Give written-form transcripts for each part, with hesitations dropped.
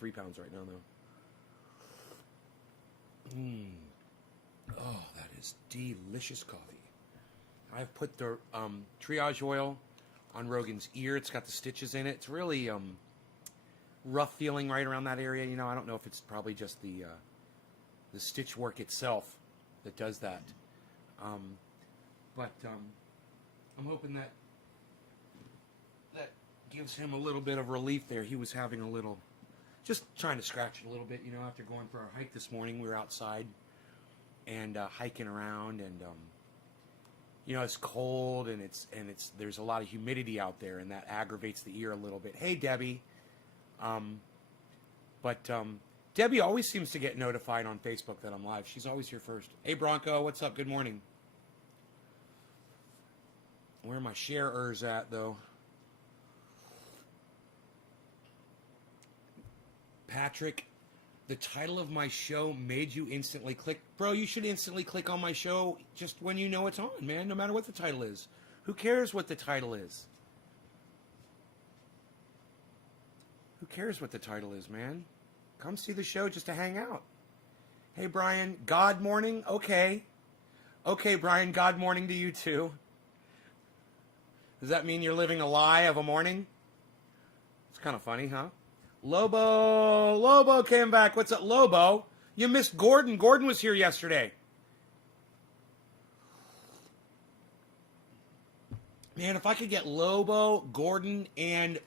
3 pounds right now, though. Oh, that is delicious coffee. I've put the triage oil on Rogan's ear. It's got the stitches in it. It's really rough feeling right around that area. You know, I don't know if it's probably just the stitch work itself that does that. But I'm hoping that gives him a little bit of relief there. He was having a little, just trying to scratch it a little bit, you know, after going for our hike this morning. We were outside and hiking around, and you know, it's cold, and there's a lot of humidity out there, and that aggravates the ear a little bit. Hey, Debbie. Debbie always seems to get notified on Facebook that I'm live. She's always here first. Hey, Bronco, what's up? Good morning. Where are my sharers at, though? Patrick, the title of my show made you instantly click. Bro, you should instantly click on my show just when you know it's on, man, no matter what the title is. Who cares what the title is? Who cares what the title is, man? Come see the show just to hang out. Hey, Brian, God morning? Okay. Okay, Brian, God morning to you too. Does that mean you're living a lie of a morning? It's kind of funny, huh? Lobo came back. What's up, Lobo? You missed Gordon. Gordon was here yesterday. Man, if I could get Lobo, Gordon, and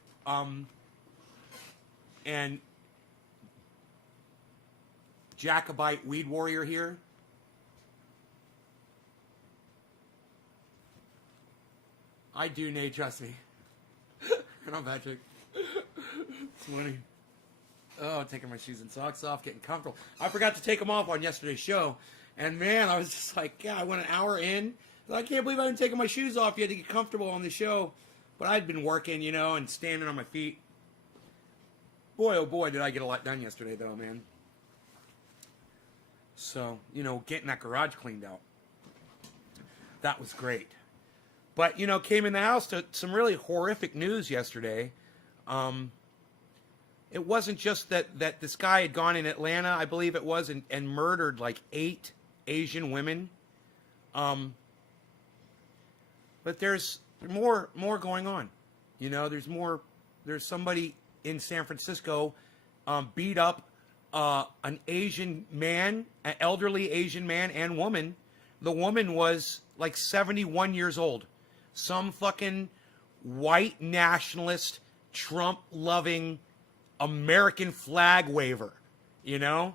Jacobite Weed Warrior here. I do, Nate, trust me. And I'm Patrick. It's funny. Oh, taking my shoes and socks off, getting comfortable. I forgot to take them off on yesterday's show. And man, I was just like, yeah, I went an hour in. I can't believe I haven't taken my shoes off yet to get comfortable on the show. But I'd been working, you know, and standing on my feet. Boy, oh boy, did I get a lot done yesterday, though, man. So, you know, getting that garage cleaned out. That was great. But, you know, came in the house to some really horrific news yesterday. It wasn't just that this guy had gone in Atlanta, I believe it was, and murdered like 8 Asian women. But there's more going on. You know, there's somebody in San Francisco beat up an Asian man, an elderly Asian man and woman. The woman was like 71 years old. Some fucking white nationalist, Trump-loving American flag waver, you know?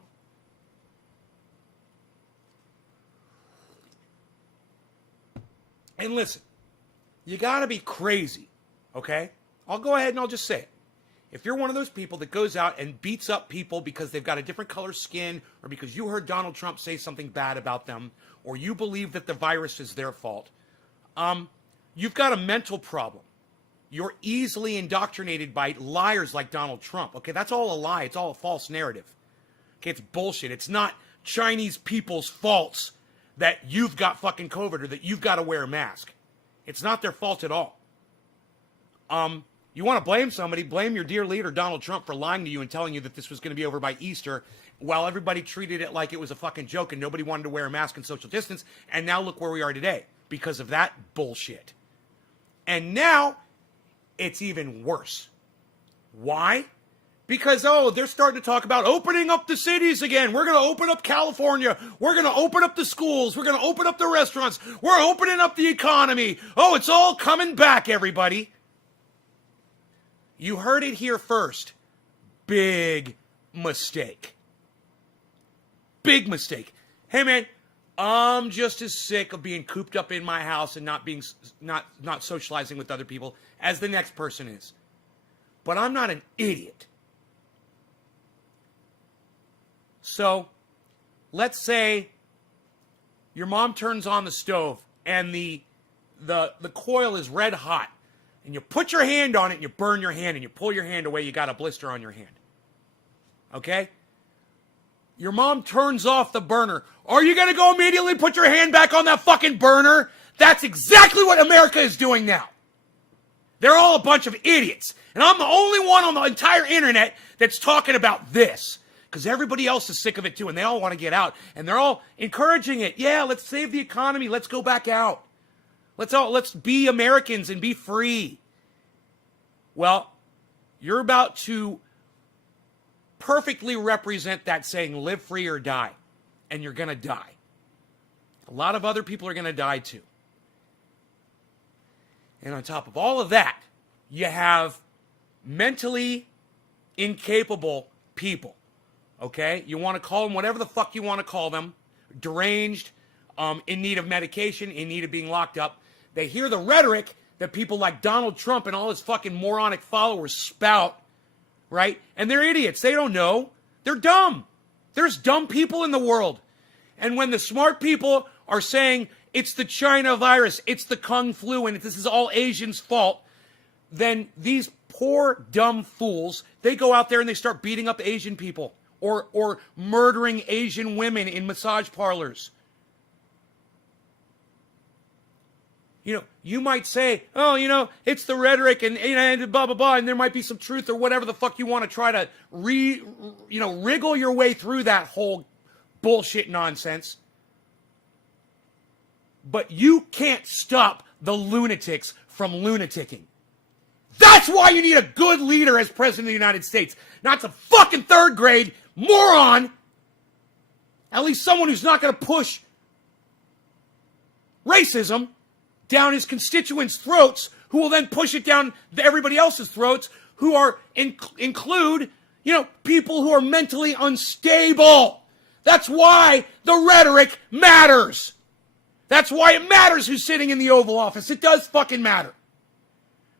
And listen, you gotta be crazy, okay? I'll go ahead and I'll just say it. If you're one of those people that goes out and beats up people because they've got a different color skin, or because you heard Donald Trump say something bad about them, or you believe that the virus is their fault, you've got a mental problem. You're easily indoctrinated by liars like Donald Trump. Okay, that's all a lie. It's all a false narrative. Okay, it's bullshit. It's not Chinese people's faults that you've got fucking COVID or that you've got to wear a mask. It's not their fault at all. You want to blame somebody, blame your dear leader, Donald Trump, for lying to you and telling you that this was going to be over by Easter, while everybody treated it like it was a fucking joke and nobody wanted to wear a mask and social distance. And now look where we are today because of that bullshit. And now it's even worse. Why? Because, they're starting to talk about opening up the cities again. We're going to open up California. We're going to open up the schools. We're going to open up the restaurants. We're opening up the economy. Oh, it's all coming back, everybody. You heard it here first. Big mistake. Big mistake. Hey, man, I'm just as sick of being cooped up in my house and not socializing with other people as the next person is. But I'm not an idiot. So, let's say your mom turns on the stove and the coil is red hot, and you put your hand on it and you burn your hand and you pull your hand away, you got a blister on your hand. Okay? Your mom turns off the burner. Are you going to go immediately put your hand back on that fucking burner? That's exactly what America is doing now. They're all a bunch of idiots. And I'm the only one on the entire internet that's talking about this. Because everybody else is sick of it too, and they all want to get out. And they're all encouraging it. Yeah, let's save the economy. Let's go back out. Let's be Americans and be free. Well, you're about to perfectly represent that saying, live free or die. And you're going to die. A lot of other people are going to die too. And on top of all of that, you have mentally incapable people. Okay? You want to call them whatever the fuck you want to call them. Deranged, in need of medication, in need of being locked up. They hear the rhetoric that people like Donald Trump and all his fucking moronic followers spout, right? And they're idiots. They don't know. They're dumb. There's dumb people in the world. And when the smart people are saying it's the China virus, it's the Kung flu, and this is all Asians' fault, then these poor, dumb fools, they go out there and they start beating up Asian people or murdering Asian women in massage parlors. You know, you might say, oh, you know, it's the rhetoric and blah, blah, blah, and there might be some truth or whatever the fuck you want to try to wriggle your way through that whole bullshit nonsense. But you can't stop the lunatics from lunaticking. That's why you need a good leader as president of the United States. Not some fucking third grade moron. At least someone who's not going to push racism down his constituents' throats, who will then push it down everybody else's throats, who are include, people who are mentally unstable. That's why the rhetoric matters. That's why it matters who's sitting in the Oval Office. It does fucking matter.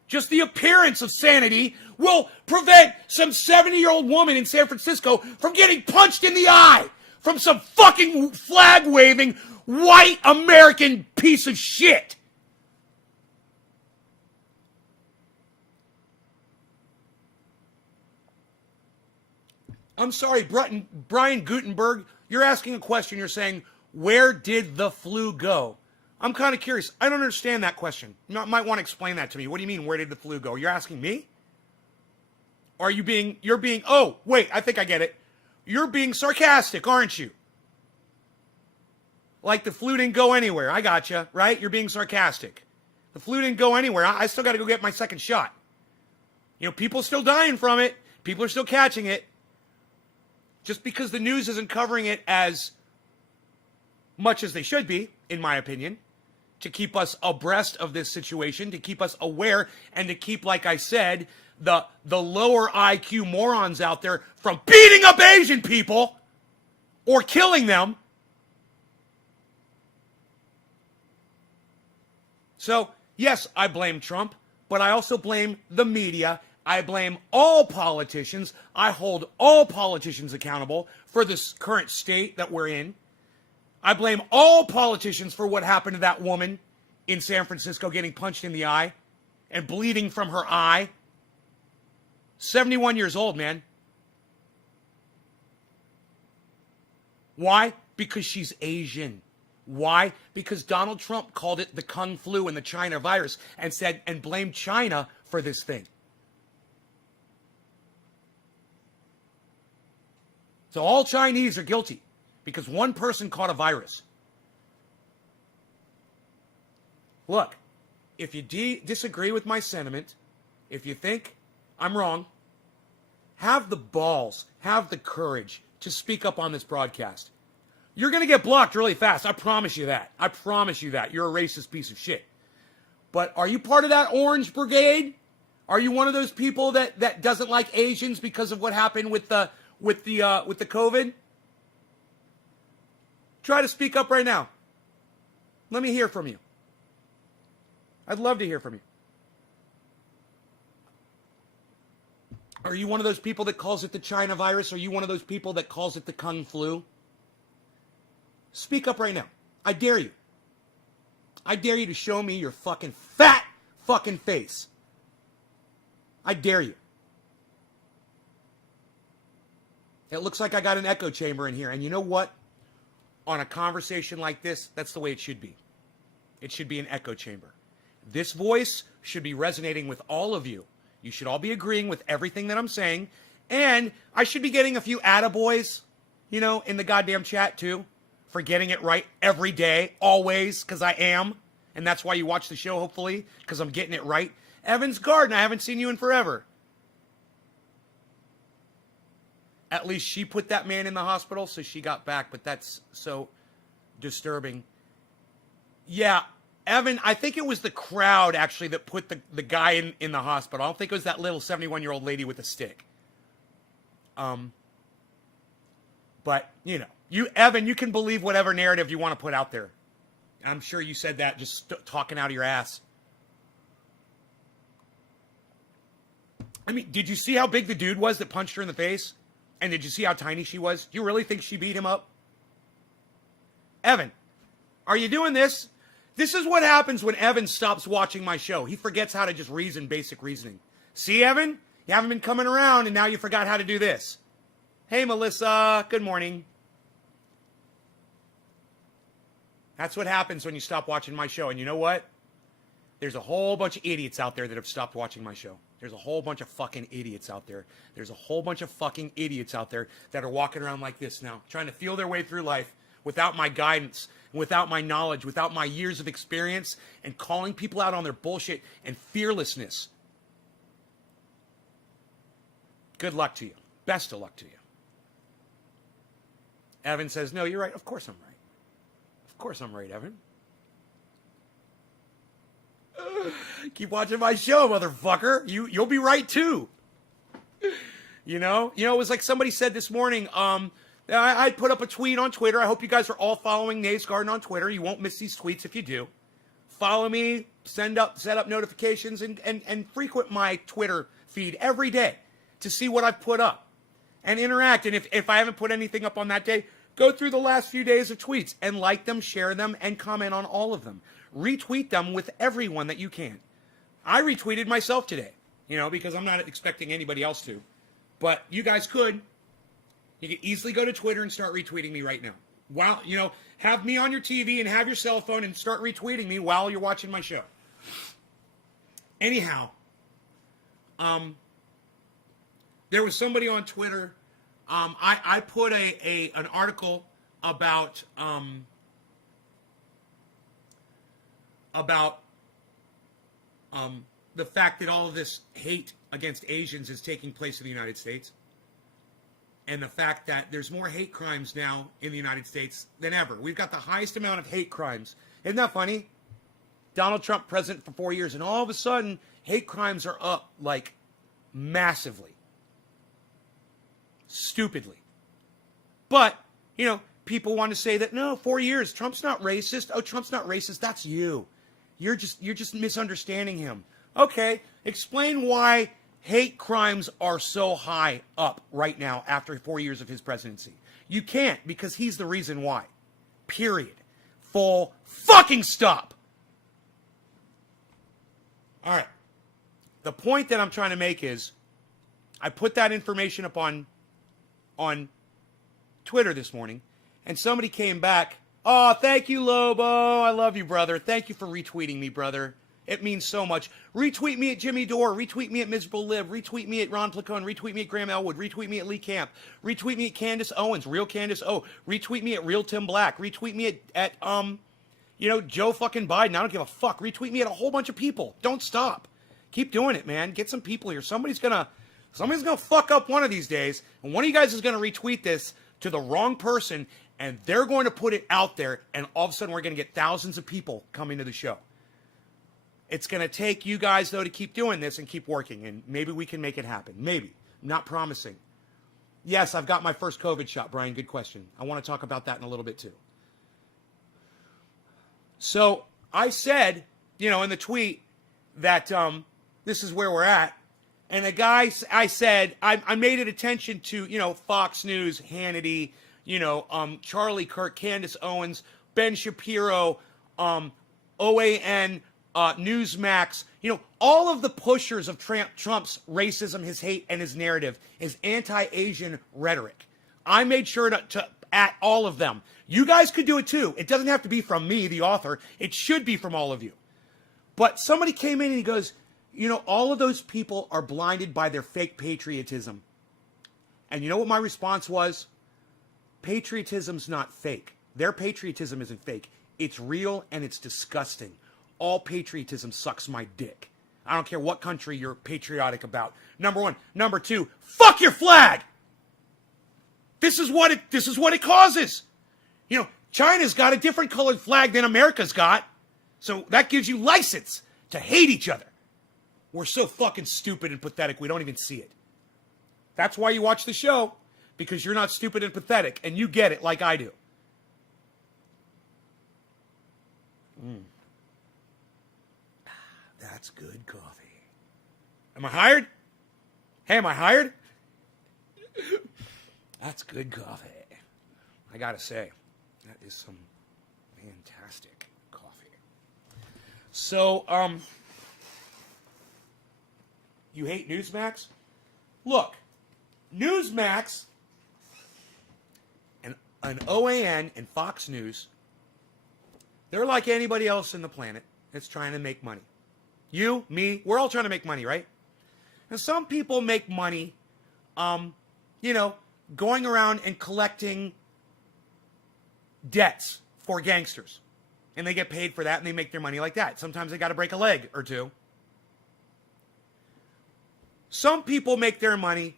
Just the appearance of sanity will prevent some 70-year-old woman in San Francisco from getting punched in the eye from some fucking flag-waving white American piece of shit. I'm sorry, Brian Gutenberg, you're asking a question. You're saying, where did the flu go? I'm kind of curious. I don't understand that question. You might want to explain that to me. What do you mean, where did the flu go? You're asking me? Or oh, wait, I think I get it. You're being sarcastic, aren't you? Like the flu didn't go anywhere. I gotcha, right? You're being sarcastic. The flu didn't go anywhere. I still got to go get my second shot. People are still dying from it. People are still catching it. Just because the news isn't covering it as much as they should be, in my opinion, to keep us abreast of this situation, to keep us aware, and to keep, like I said, the lower IQ morons out there from beating up Asian people or killing them. So, yes, I blame Trump, but I also blame the media. I blame all politicians. I hold all politicians accountable for this current state that we're in. I blame all politicians for what happened to that woman in San Francisco getting punched in the eye and bleeding from her eye. 71 years old, man. Why? Because she's Asian. Why? Because Donald Trump called it the Kung flu and the China virus and blamed China for this thing. So all Chinese are guilty because one person caught a virus. Look, if you disagree with my sentiment, if you think I'm wrong, have the balls, have the courage to speak up on this broadcast. You're going to get blocked really fast. I promise you that. I promise you that. You're a racist piece of shit. But are you part of that Orange Brigade? Are you one of those people that doesn't like Asians because of what happened with the COVID? Try to speak up right now. Let me hear from you. I'd love to hear from you. Are you one of those people that calls it the China virus? Are you one of those people that calls it the Kung flu? Speak up right now. I dare you. I dare you to show me your fucking fat fucking face. I dare you. It looks like I got an echo chamber in here. And you know what? On a conversation like this, that's the way it should be. It should be an echo chamber. This voice should be resonating with all of you. You should all be agreeing with everything that I'm saying. And I should be getting a few attaboys, you know, in the goddamn chat too, for getting it right every day, always, because I am. And that's why you watch the show, hopefully, because I'm getting it right. Evans Garden, I haven't seen you in forever. At least she put that man in the hospital, so she got back, but that's so disturbing. Yeah, Evan, I think it was the crowd, actually, that put the guy in the hospital. I don't think it was that little 71-year-old lady with a stick. But, you know, Evan, you can believe whatever narrative you want to put out there. I'm sure you said that just talking out of your ass. I mean, did you see how big the dude was that punched her in the face? And did you see how tiny she was? Do you really think she beat him up? Evan, are you doing this? This is what happens when Evan stops watching my show. He forgets how to just reason basic reasoning. See, Evan? You haven't been coming around, and now you forgot how to do this. Hey, Melissa. Good morning. That's what happens when you stop watching my show. And you know what? There's a whole bunch of idiots out there that have stopped watching my show. There's a whole bunch of fucking idiots out there. There's a whole bunch of fucking idiots out there that are walking around like this now, trying to feel their way through life without my guidance, without my knowledge, without my years of experience, and calling people out on their bullshit and fearlessness. Good luck to you. Best of luck to you. Evan says, no, you're right. Of course I'm right. Of course I'm right, Evan. Keep watching my show, motherfucker. You'll be right too. You know, it was like somebody said this morning. I put up a tweet on Twitter. I hope you guys are all following Nays Garden on Twitter. You won't miss these tweets if you do. Follow me, set up notifications, and frequent my Twitter feed every day to see what I've put up and interact. And if I haven't put anything up on that day, go through the last few days of tweets and like them, share them, and comment on all of them. Retweet them with everyone that you can. I retweeted myself today, because I'm not expecting anybody else to. But you guys could. You could easily go to Twitter and start retweeting me right now. While, have me on your TV and have your cell phone and start retweeting me while you're watching my show. Anyhow, there was somebody on Twitter. I put an article about the fact that all of this hate against Asians is taking place in the United States. And the fact that there's more hate crimes now in the United States than ever. We've got the highest amount of hate crimes. Isn't that funny? Donald Trump president for 4 years, and all of a sudden, hate crimes are up, like, massively. Stupidly. But, people want to say that, no, 4 years, Trump's not racist. Oh, Trump's not racist. That's you. You're just misunderstanding him. Okay, explain why hate crimes are so high up right now after 4 years of his presidency. You can't, because he's the reason why. Period. Full fucking stop. All right. The point that I'm trying to make is, I put that information up on Twitter this morning, and somebody came back. Oh, thank you, Lobo. I love you, brother. Thank you for retweeting me, brother. It means so much. Retweet me at Jimmy Dore. Retweet me at Miserable Live. Retweet me at Ron Placone. Retweet me at Graham Elwood. Retweet me at Lee Camp. Retweet me at Candace Owens. Real Candace O. Retweet me at Real Tim Black. Retweet me at Joe fucking Biden. I don't give a fuck. Retweet me at a whole bunch of people. Don't stop. Keep doing it, man. Get some people here. Somebody's gonna fuck up one of these days, and one of you guys is gonna retweet this to the wrong person, and they're going to put it out there, and all of a sudden we're gonna get thousands of people coming to the show. It's going to take you guys, though, to keep doing this and keep working, and maybe we can make it happen. Maybe. Not promising. Yes, I've got my first COVID shot, Brian. Good question. I want to talk about that in a little bit, too. So I said, in the tweet that this is where we're at. And a guy, I said, I made it attention to, Fox News, Hannity, Charlie Kirk, Candace Owens, Ben Shapiro, OAN, Newsmax, all of the pushers of Trump's racism, his hate, and his narrative, his anti-Asian rhetoric. I made sure to at all of them. You guys could do it too. It doesn't have to be from me, the author. It should be from all of you. But somebody came in and he goes, all of those people are blinded by their fake patriotism. And you know what my response was? Patriotism's not fake. Their patriotism isn't fake. It's real and it's disgusting. All patriotism sucks my dick. I don't care what country you're patriotic about. Number one. Number two, fuck your flag! This is what it causes. You know, China's got a different colored flag than America's got. So that gives you license to hate each other. We're so fucking stupid and pathetic, we don't even see it. That's why you watch the show, because you're not stupid and pathetic, and you get it like I do. That's good coffee. Am I hired? Hey, am I hired? That's good coffee. I gotta say, that is some fantastic coffee. So, you hate Newsmax? Look, Newsmax and an OAN and Fox News, they're like anybody else in the planet that's trying to make money. You, me, we're all trying to make money, right? And some people make money, going around and collecting debts for gangsters. And they get paid for that and they make their money like that. Sometimes they got to break a leg or two. Some people make their money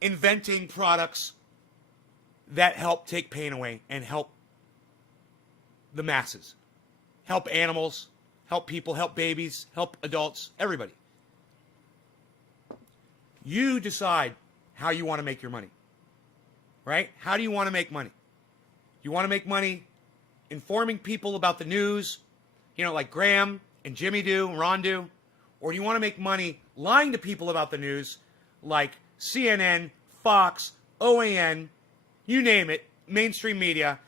inventing products that help take pain away and help the masses. Help animals, help people, help babies, help adults, everybody. You decide how you want to make your money. Right? How do you want to make money? You want to make money informing people about the news, like Graham and Jimmy do and Ron do? Or do you want to make money lying to people about the news like CNN, Fox, OAN, you name it, mainstream media,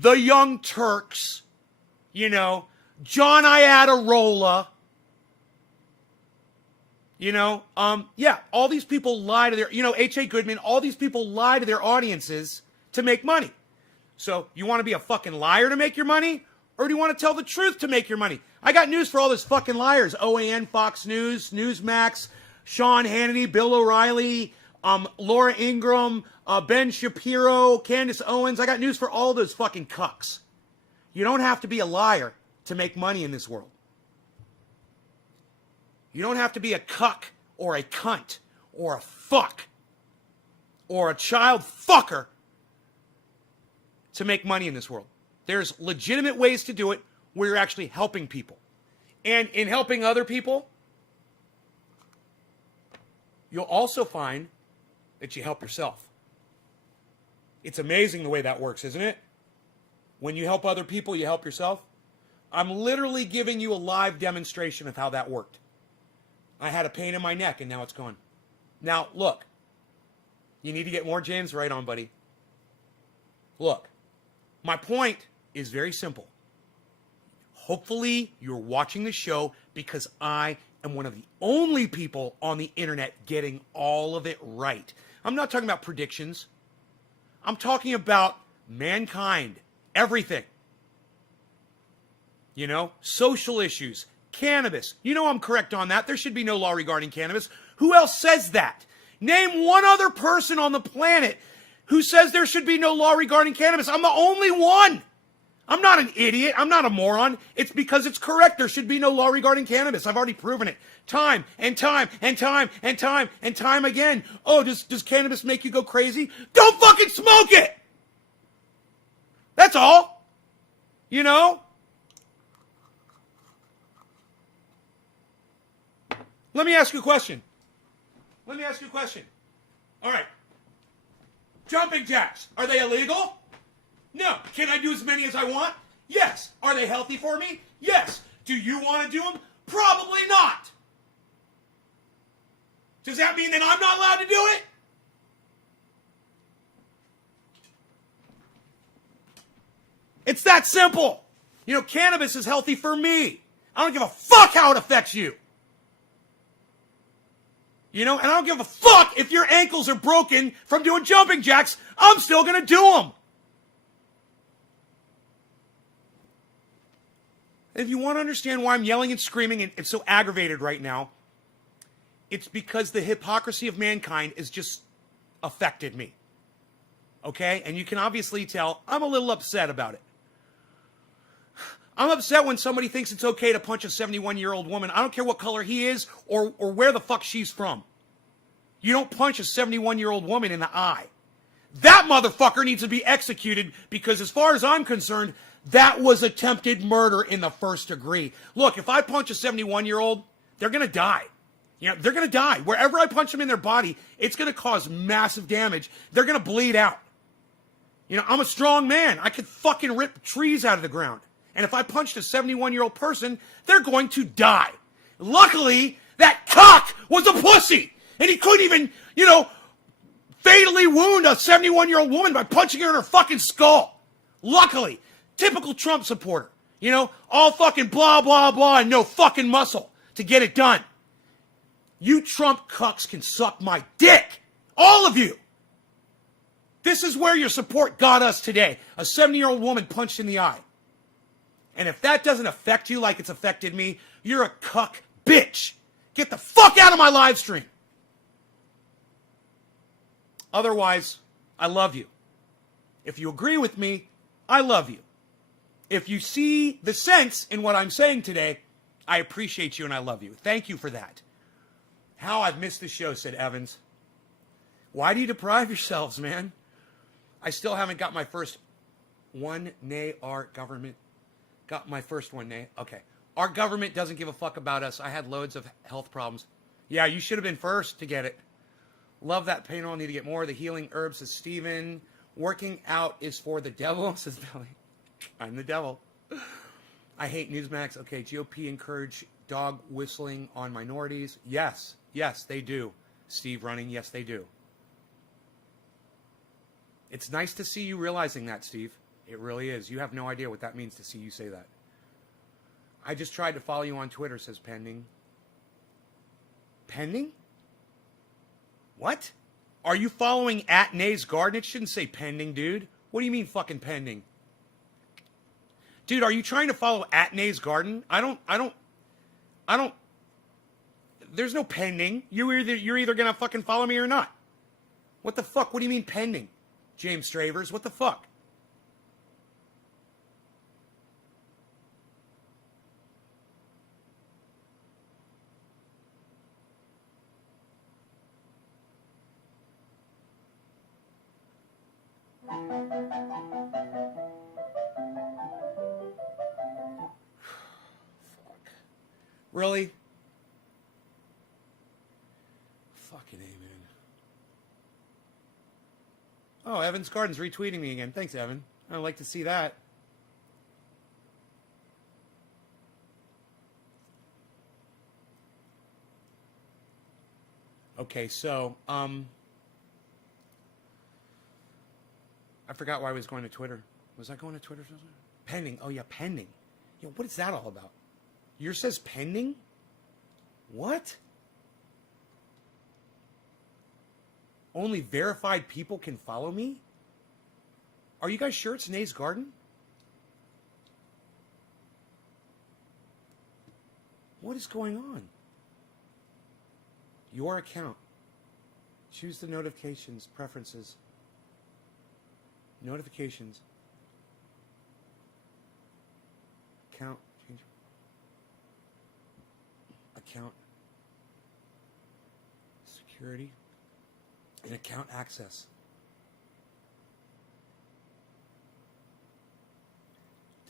the Young Turks, John Iadarola, all these people lie to their, H.A. Goodman, all these people lie to their audiences to make money. So you want to be a fucking liar to make your money? Or do you want to tell the truth to make your money? I got news for all those fucking liars. OAN, Fox News, Newsmax, Sean Hannity, Bill O'Reilly, Laura Ingraham, Ben Shapiro, Candace Owens. I got news for all those fucking cucks. You don't have to be a liar to make money in this world. You don't have to be a cuck or a cunt or a fuck or a child fucker to make money in this world. There's legitimate ways to do it where you're actually helping people. And in helping other people, you'll also find that you help yourself. It's amazing the way that works, isn't it? When you help other people, you help yourself. I'm literally giving you a live demonstration of how that worked. I had a pain in my neck and now it's gone. Now, look. You need to get more James right on, buddy. Look. My point is very simple. Hopefully, you're watching the show because I am one of the only people on the internet getting all of it right. I'm not talking about predictions. I'm talking about mankind, everything. Social issues, cannabis. I'm correct on that. There should be no law regarding cannabis. Who else says that? Name one other person on the planet who says there should be no law regarding cannabis. I'm the only one. I'm not an idiot. I'm not a moron. It's because it's correct. There should be no law regarding cannabis. I've already proven it. Time and time and time and time and time again. Oh, does cannabis make you go crazy? Don't fucking smoke it! That's all. Let me ask you a question. All right. Jumping jacks, are they illegal? No. Can I do as many as I want? Yes. Are they healthy for me? Yes. Do you want to do them? Probably not. Does that mean that I'm not allowed to do it? It's that simple. Cannabis is healthy for me. I don't give a fuck how it affects you. And I don't give a fuck if your ankles are broken from doing jumping jacks. I'm still going to do them. If you want to understand why I'm yelling and screaming and so aggravated right now, it's because the hypocrisy of mankind is just affected me. Okay? And you can obviously tell I'm a little upset about it. I'm upset when somebody thinks it's okay to punch a 71-year-old woman. I don't care what color he is or where the fuck she's from. You don't punch a 71-year-old woman in the eye. That motherfucker needs to be executed because as far as I'm concerned, that was attempted murder in the first degree. Look, if I punch a 71-year-old, they're going to die. You know, they're going to die. Wherever I punch them in their body, it's going to cause massive damage. They're going to bleed out. You know, I'm a strong man. I could fucking rip trees out of the ground. And if I punched a 71-year-old person, they're going to die. Luckily, that cock was a pussy. And he couldn't even, you know, fatally wound a 71-year-old woman by punching her in her fucking skull. Luckily. Typical Trump supporter. You know, all fucking blah, blah, blah, and no fucking muscle to get it done. You Trump cucks can suck my dick. All of you. This is where your support got us today. A 70-year-old woman punched in the eye. And if that doesn't affect you like it's affected me, you're a cuck bitch. Get the fuck out of my live stream. Otherwise, I love you. If you agree with me, I love you. If you see the sense in what I'm saying today, I appreciate you and I love you. Thank you for that. How I've missed the show, said Evans. Why do you deprive yourselves, man? I still haven't got my first one, nay, our government. Got my first one, nay. Okay. Our government doesn't give a fuck about us. I had loads of health problems. Yeah, you should have been first to get it. Love that pain. I'll need to get more. The healing herbs, says Steven. Working out is for the devil, says Belly. I'm the devil. I hate Newsmax. Okay, GOP encourage dog whistling on minorities. Yes, they do. Steve running, yes, they do. It's nice to see you realizing that, Steve. It really is. You have no idea what that means to see you say that. I just tried to follow you on Twitter, says Pending. Pending? What? Are you following at Nay's Garden? It shouldn't say pending, dude. What do you mean fucking pending? Dude, are you trying to follow at Nay's Garden? I don't. There's no pending. You're either gonna fucking follow me or not. What the fuck? What do you mean pending? James Stravers, what the fuck? Really? Fucking A, man. Oh, Evan's Garden's retweeting me again. Thanks, Evan. I'd like to see that. Okay, so, I forgot why I was going to Twitter. Was I going to Twitter? Pending. Oh, yeah, pending. Yo, what is that all about? Yours says pending? What? Only verified people can follow me? Are you guys sure it's Nay's Garden? What is going on? Your account. Choose the notifications, preferences. Notifications. Account. Change. Account. Security. And account access.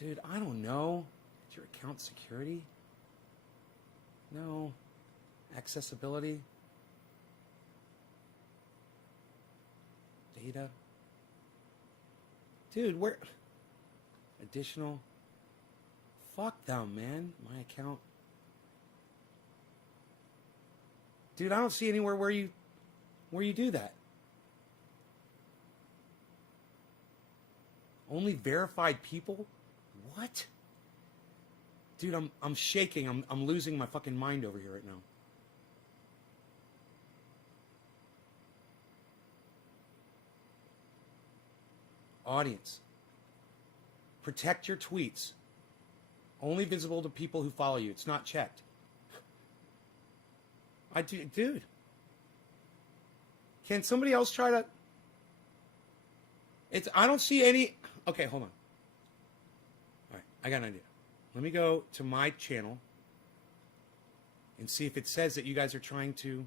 Dude, I don't know. Is your account security? No. Accessibility. Data. Dude, where? Additional. Fuck them, man. My account. Dude, I don't see anywhere where you do that. Only verified people? What? Dude, I'm shaking. I'm losing my fucking mind over here right now. Audience. Protect your tweets. Only visible to people who follow you. It's not checked. Dude. Can somebody else try to... I don't see any... Okay, hold on. All right, I got an idea. Let me go to my channel and see if it says that you guys are trying to...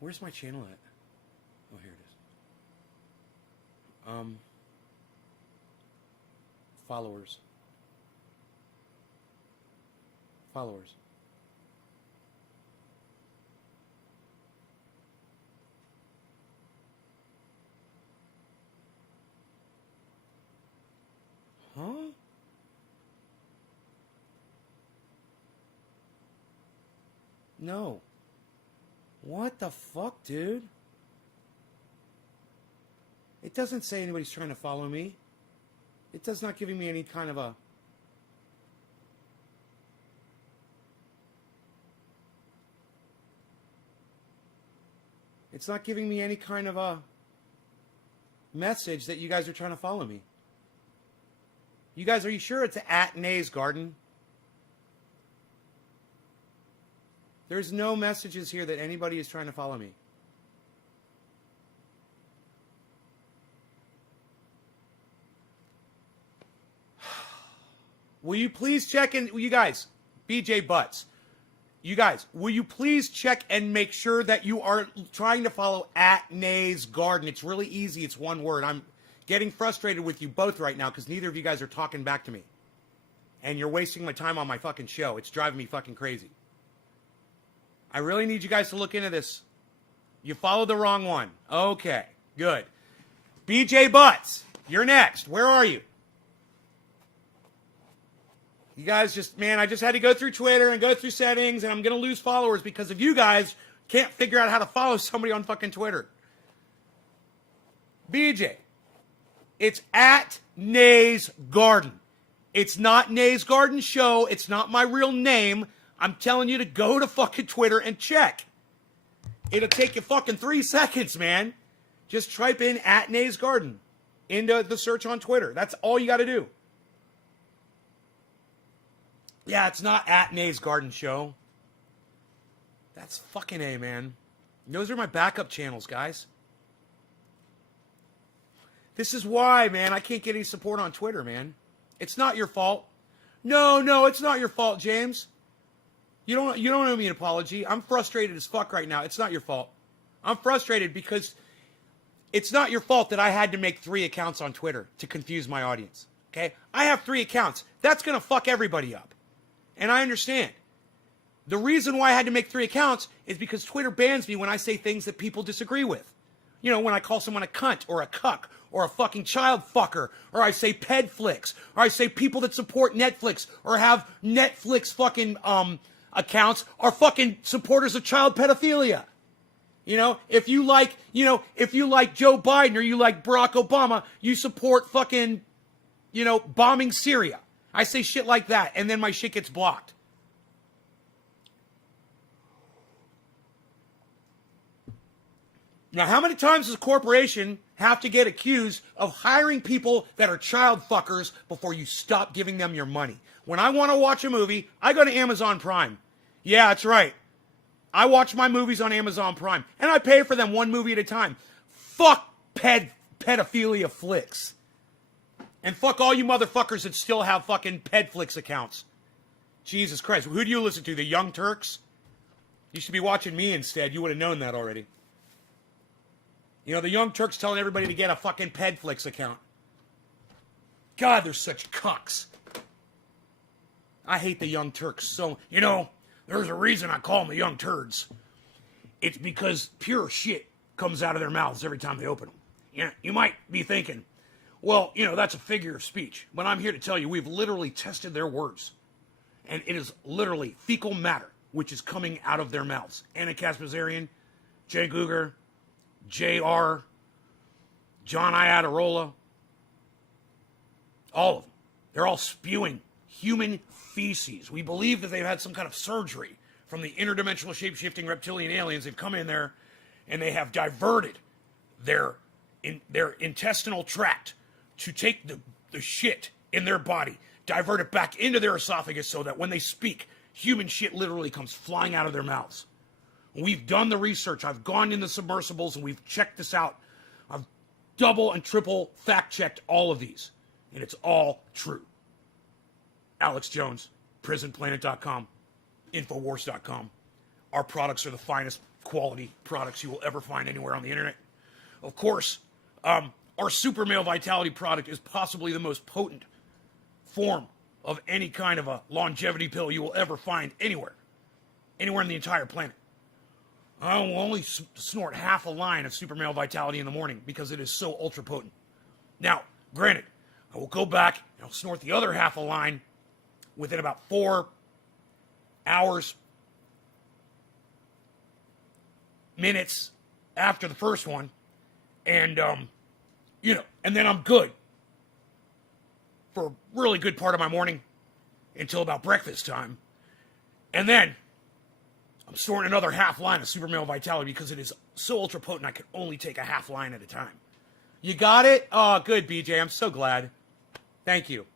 Where's my channel at? Oh, here it is. Followers. Followers. Huh? No. What the fuck, dude? It doesn't say anybody's trying to follow me. It does not giving me any kind of a... It's not giving me any kind of a message that you guys are trying to follow me. You guys, are you sure it's at Nay's Garden? There's no messages here that anybody is trying to follow me. Will you please check in, you guys, BJ Butts, you guys, will you please check and make sure that you are trying to follow at Nay's Garden? It's really easy. It's one word. I'm getting frustrated with you both right now because neither of you guys are talking back to me. And you're wasting my time on my fucking show. It's driving me fucking crazy. I really need you guys to look into this. You followed the wrong one. Okay, good. BJ Butts, you're next. Where are you? You guys just, man, I just had to go through Twitter and go through settings, and I'm going to lose followers because of you guys can't figure out how to follow somebody on fucking Twitter. BJ, it's at Nay's Garden. It's not Nay's Garden Show. It's not my real name. I'm telling you to go to fucking Twitter and check. It'll take you fucking 3 seconds, man. Just type in at Nay's Garden into the search on Twitter. That's all you got to do. Yeah, it's not at Nay's Garden Show. That's fucking A, man. Those are my backup channels, guys. This is why, man, I can't get any support on Twitter, man. It's not your fault. No, it's not your fault, James. You don't owe me an apology. I'm frustrated as fuck right now. It's not your fault. I'm frustrated because it's not your fault that I had to make 3 accounts on Twitter to confuse my audience. Okay? I have 3 accounts. That's going to fuck everybody up. And I understand. The reason why I had to make 3 accounts is because Twitter bans me when I say things that people disagree with. You know, when I call someone a cunt or a cuck or a fucking child fucker, or I say pedflix, or I say people that support Netflix or have Netflix fucking accounts are fucking supporters of child pedophilia. You know, if you like Joe Biden or you like Barack Obama, you support fucking, bombing Syria. I say shit like that, and then my shit gets blocked. Now, how many times does a corporation have to get accused of hiring people that are child fuckers before you stop giving them your money? When I want to watch a movie, I go to Amazon Prime. Yeah, that's right. I watch my movies on Amazon Prime, and I pay for them 1 movie at a time. Fuck pedophilia flicks. And fuck all you motherfuckers that still have fucking pedflix accounts. Jesus Christ. Who do you listen to? The Young Turks? You should be watching me instead. You would have known that already. The Young Turks telling everybody to get a fucking pedflix account. God, they're such cucks. I hate the Young Turks so... there's a reason I call them the Young Turds. It's because pure shit comes out of their mouths every time they open them. You might be thinking, well, that's a figure of speech. But I'm here to tell you, we've literally tested their words. And it is literally fecal matter, which is coming out of their mouths. Anna Kaspazarian, Jay Guger, J.R., John Iadarola, all of them. They're all spewing human feces. We believe that they've had some kind of surgery from the interdimensional shape-shifting reptilian aliens. They've come in there and they have diverted their intestinal tract to take the shit in their body, divert it back into their esophagus so that when they speak, human shit literally comes flying out of their mouths. We've done the research. I've gone in the submersibles and we've checked this out. I've double and triple fact checked all of these. And it's all true. Alex Jones, prisonplanet.com, infowars.com. Our products are the finest quality products you will ever find anywhere on the internet. Of course, our Super Male Vitality product is possibly the most potent form of any kind of a longevity pill you will ever find anywhere in the entire planet. I will only snort half a line of Super Male Vitality in the morning because it is so ultra potent. Now, granted, I will go back and I'll snort the other half a line within about 4 hours, minutes after the first one, and and then I'm good for a really good part of my morning until about breakfast time. And then I'm storing another half line of Super Male Vitality because it is so ultra potent I can only take a half line at a time. You got it? Oh, good, BJ. I'm so glad. Thank you.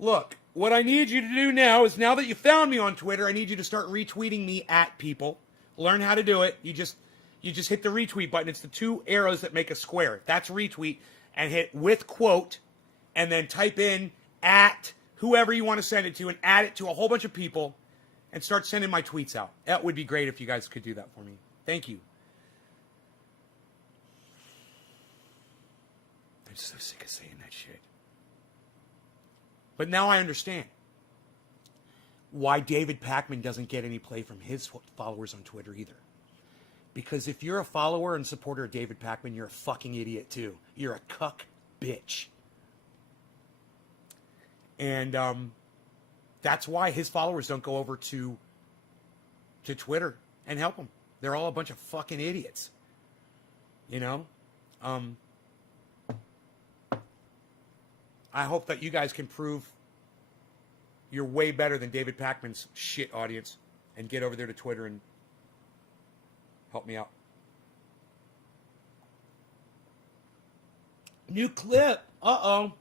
Look, what I need you to do now is, now that you found me on Twitter, I need you to start retweeting me at people. Learn how to do it. You just hit the retweet button. It's the 2 arrows that make a square. That's retweet. And hit with quote, and then type in at whoever you want to send it to, and add it to a whole bunch of people, and start sending my tweets out. That would be great if you guys could do that for me. Thank you. I'm so sick of saying that shit. But now I understand why David Pakman doesn't get any play from his followers on Twitter either. Because if you're a follower and supporter of David Pakman, you're a fucking idiot too. You're a cuck bitch. And that's why his followers don't go over to Twitter and help him. They're all a bunch of fucking idiots. You know? I hope that you guys can prove you're way better than David Pakman's shit audience and get over there to Twitter and help me out. New clip. Uh-oh.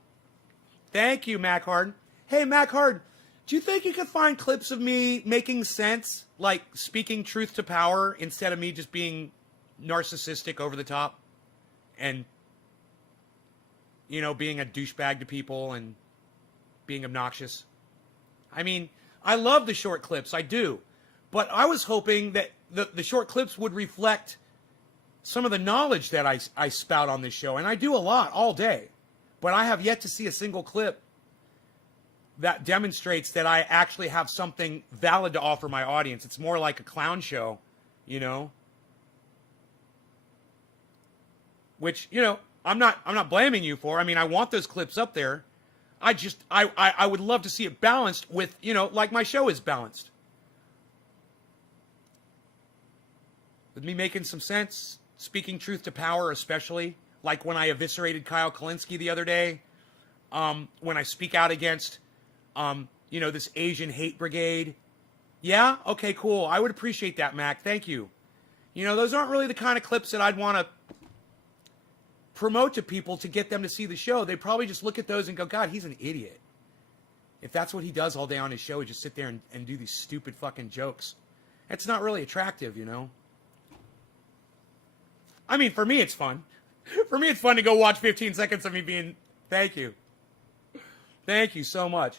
Thank you, Mac Harden. Hey, Mac Harden, do you think you could find clips of me making sense, like speaking truth to power, instead of me just being narcissistic over the top and, being a douchebag to people and being obnoxious? I mean, I love the short clips. I do. But I was hoping that the short clips would reflect some of the knowledge that I spout on this show. And I do a lot all day. But I have yet to see a single clip that demonstrates that I actually have something valid to offer my audience. It's more like a clown show, Which, I'm not blaming you for. I mean, I want those clips up there. I would love to see it balanced with, like my show is balanced. With me making some sense, speaking truth to power, especially, like when I eviscerated Kyle Kalinske the other day, when I speak out against, this Asian hate brigade. Yeah? Okay, cool. I would appreciate that, Mac. Thank you. Those aren't really the kind of clips that I'd want to promote to people to get them to see the show. They probably just look at those and go, God, he's an idiot. If that's what he does all day on his show, he just sit there and do these stupid fucking jokes. It's not really attractive, I mean, for me, it's fun. For me, it's fun to go watch 15 seconds of me being... Thank you. Thank you so much.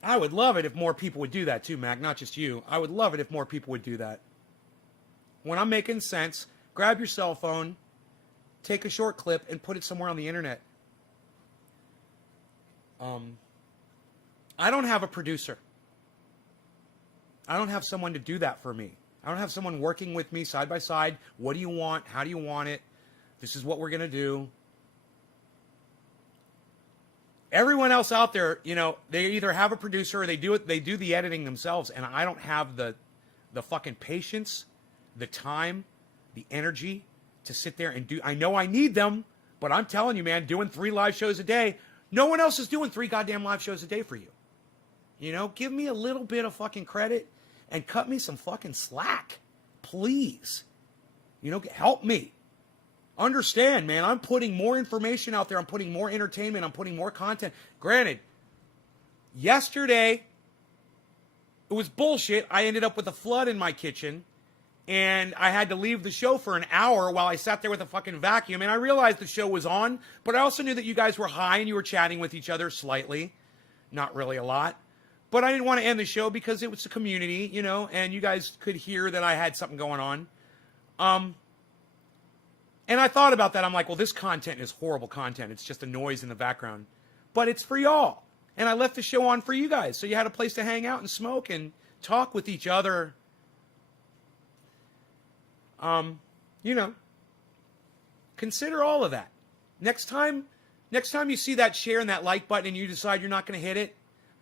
I would love it if more people would do that too, Mac, not just you. I would love it if more people would do that. When I'm making sense, grab your cell phone, take a short clip, and put it somewhere on the internet. I don't have a producer. I don't have someone to do that for me. I don't have someone working with me side by side. What do you want? How do you want it? This is what we're going to do. Everyone else out there, they either have a producer or they do the editing themselves, and I don't have the fucking patience, the time, the energy to sit there and do. I know I need them, but I'm telling you, man, doing 3 live shows a day, no one else is doing 3 goddamn live shows a day for you. Give me a little bit of fucking credit and cut me some fucking slack, please. Help me. Understand, man, I'm putting more information out there. I'm putting more entertainment. I'm putting more content. Granted, Yesterday, it was bullshit. I ended up with a flood in my kitchen, and I had to leave the show for an hour while I sat there with a fucking vacuum. And I realized the show was on, but I also knew that you guys were high and you were chatting with each other slightly. Not really a lot. But I didn't want to end the show because it was a community, you know, and you guys could hear that I had something going on. And I thought about that. I'm like, well, this content is horrible content. It's just a noise in the background. But it's for y'all. And I left the show on for you guys. So you had a place to hang out and smoke and talk with each other. You know, consider all of that. Next time you see that share and that like button and you decide you're not going to hit it,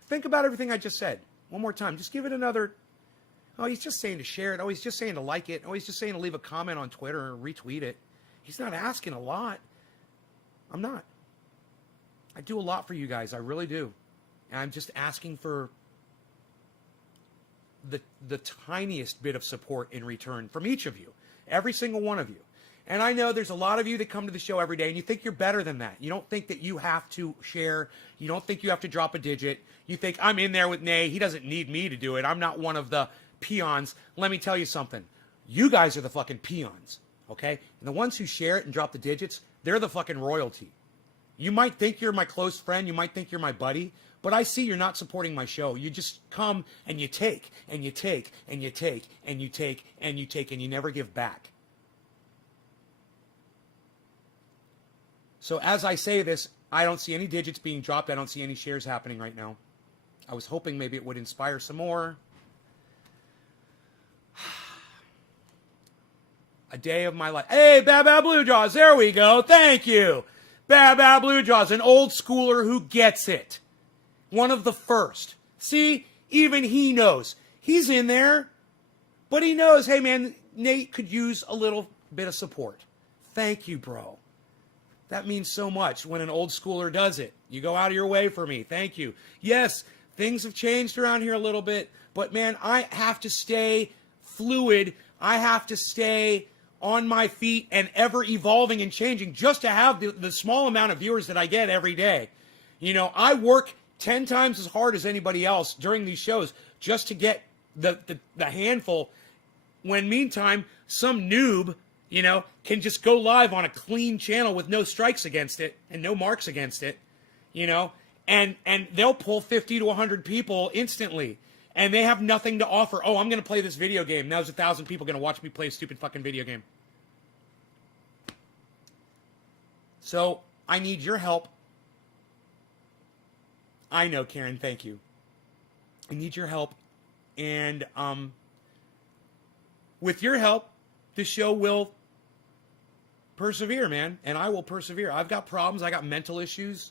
think about everything I just said. One more time. Just give it another. Oh, he's just saying to share it. Oh, he's just saying to like it. Oh, he's just saying to leave a comment on Twitter or retweet it. He's not asking a lot. I'm not. I do a lot for you guys. I really do. And I'm just asking for the tiniest bit of support in return from each of you. Every single one of you. And I know there's a lot of you that come to the show every day and you think you're better than that. You don't think that you have to share. You don't think you have to drop a digit. You think, I'm in there with Nay. He doesn't need me to do it. I'm not one of the peons. Let me tell you something. You guys are the fucking peons. Okay? And the ones who share it and drop the digits, they're the fucking royalty. You might think you're my close friend. You might think you're my buddy. But I see you're not supporting my show. You just come and you take, and you take, and you take, and you take, and you take, and you never give back. So as I say this, I don't see any digits being dropped. I don't see any shares happening right now. I was hoping maybe it would inspire some more. A day of my life. Hey, Bab Bab Blue Jaws. There we go. Thank you. Bab Bab Blue Jaws, an old schooler who gets it. One of the first. See, even he knows. He's in there, but he knows, hey man, Nate could use a little bit of support. Thank you, bro. That means so much when an old schooler does it. You go out of your way for me. Thank you. Yes, things have changed around here a little bit, but man, I have to stay fluid. I have to stay on my feet and ever evolving and changing just to have the small amount of viewers that I get every day. You know, I work 10 times as hard as anybody else during these shows just to get the handful, when meantime, some noob, you know, can just go live on a clean channel with no strikes against it and no marks against it, you know, and they'll pull 50 to 100 people instantly, and they have nothing to offer. Oh, I'm going to play this video game. Now there's 1,000 people going to watch me play a stupid fucking video game. So I need your help. I know, Karen, thank you. I need your help. And with your help, the show will persevere, man. And I will persevere. I've got problems. I got mental issues.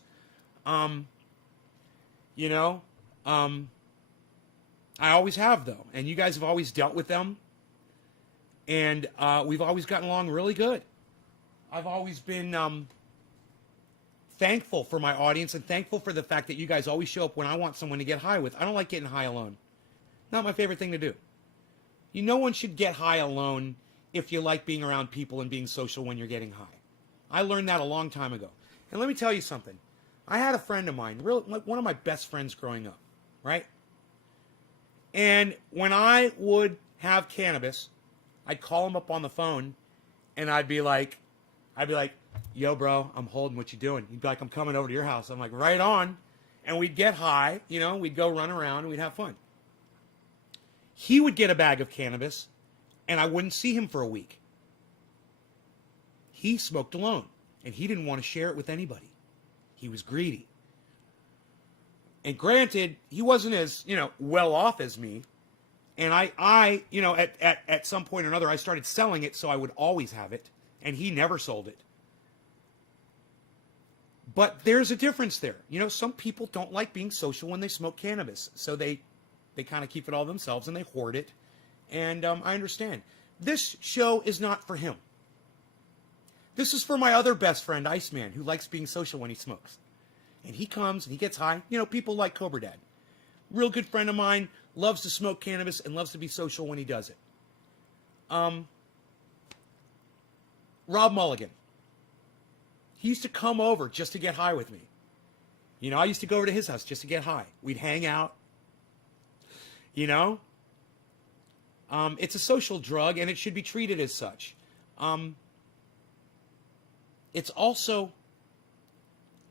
You know, I always have, though. And you guys have always dealt with them. And we've always gotten along really good. I've always been thankful for my audience and thankful for the fact that you guys always show up when I want someone to get high with. I don't like getting high alone. Not my favorite thing to do. No one should get high alone if you like being around people and being social when you're getting high. I learned that a long time ago. And let me tell you something. I had a friend of mine, one of my best friends growing up, right? And when I would have cannabis, I'd call him up on the phone and I'd be like, yo, bro, I'm holding. What you doing? He'd be like, I'm coming over to your house. I'm like, right on. And we'd get high, you know, we'd go run around and we'd have fun. He would get a bag of cannabis and I wouldn't see him for a week. He smoked alone and he didn't want to share it with anybody. He was greedy. And granted, he wasn't as, you know, well off as me. And I you know, at some point or another, I started selling it so I would always have it. And he never sold it. But there's a difference there. You know, some people don't like being social when they smoke cannabis. So they kind of keep it all themselves and they hoard it. And I understand. This show is not for him. This is for my other best friend, Iceman, who likes being social when he smokes. And he comes and he gets high. You know, people like Cobra Dad. Real good friend of mine, loves to smoke cannabis and loves to be social when he does it. Rob Mulligan. He used to come over just to get high with me. You know, I used to go over to his house just to get high. We'd hang out. You know? It's a social drug, and it should be treated as such. It's also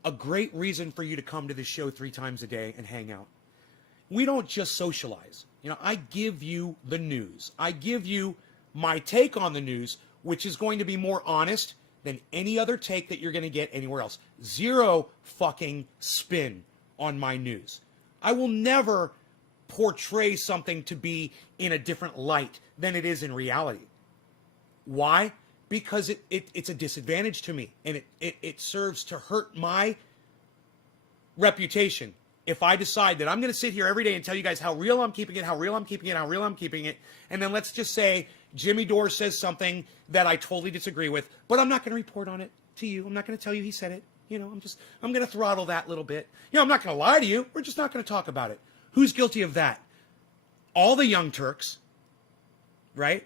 a great reason for you to come to this show 3 times a day and hang out. We don't just socialize. You know, I give you the news. I give you my take on the news, which is going to be more honest than any other take that you're going to get anywhere else. Zero fucking spin on my news. I will never portray something to be in a different light than it is in reality. Why? Because it's a disadvantage to me, and it serves to hurt my reputation. If I decide that I'm going to sit here every day and tell you guys how real I'm keeping it, how real I'm keeping it, how real I'm keeping it, and then let's just say Jimmy Dore says something that I totally disagree with, but I'm not going to report on it to you. I'm not going to tell you he said it. You know, I'm going to throttle that little bit. You know, I'm not going to lie to you. We're just not going to talk about it. Who's guilty of that? All the Young Turks, right?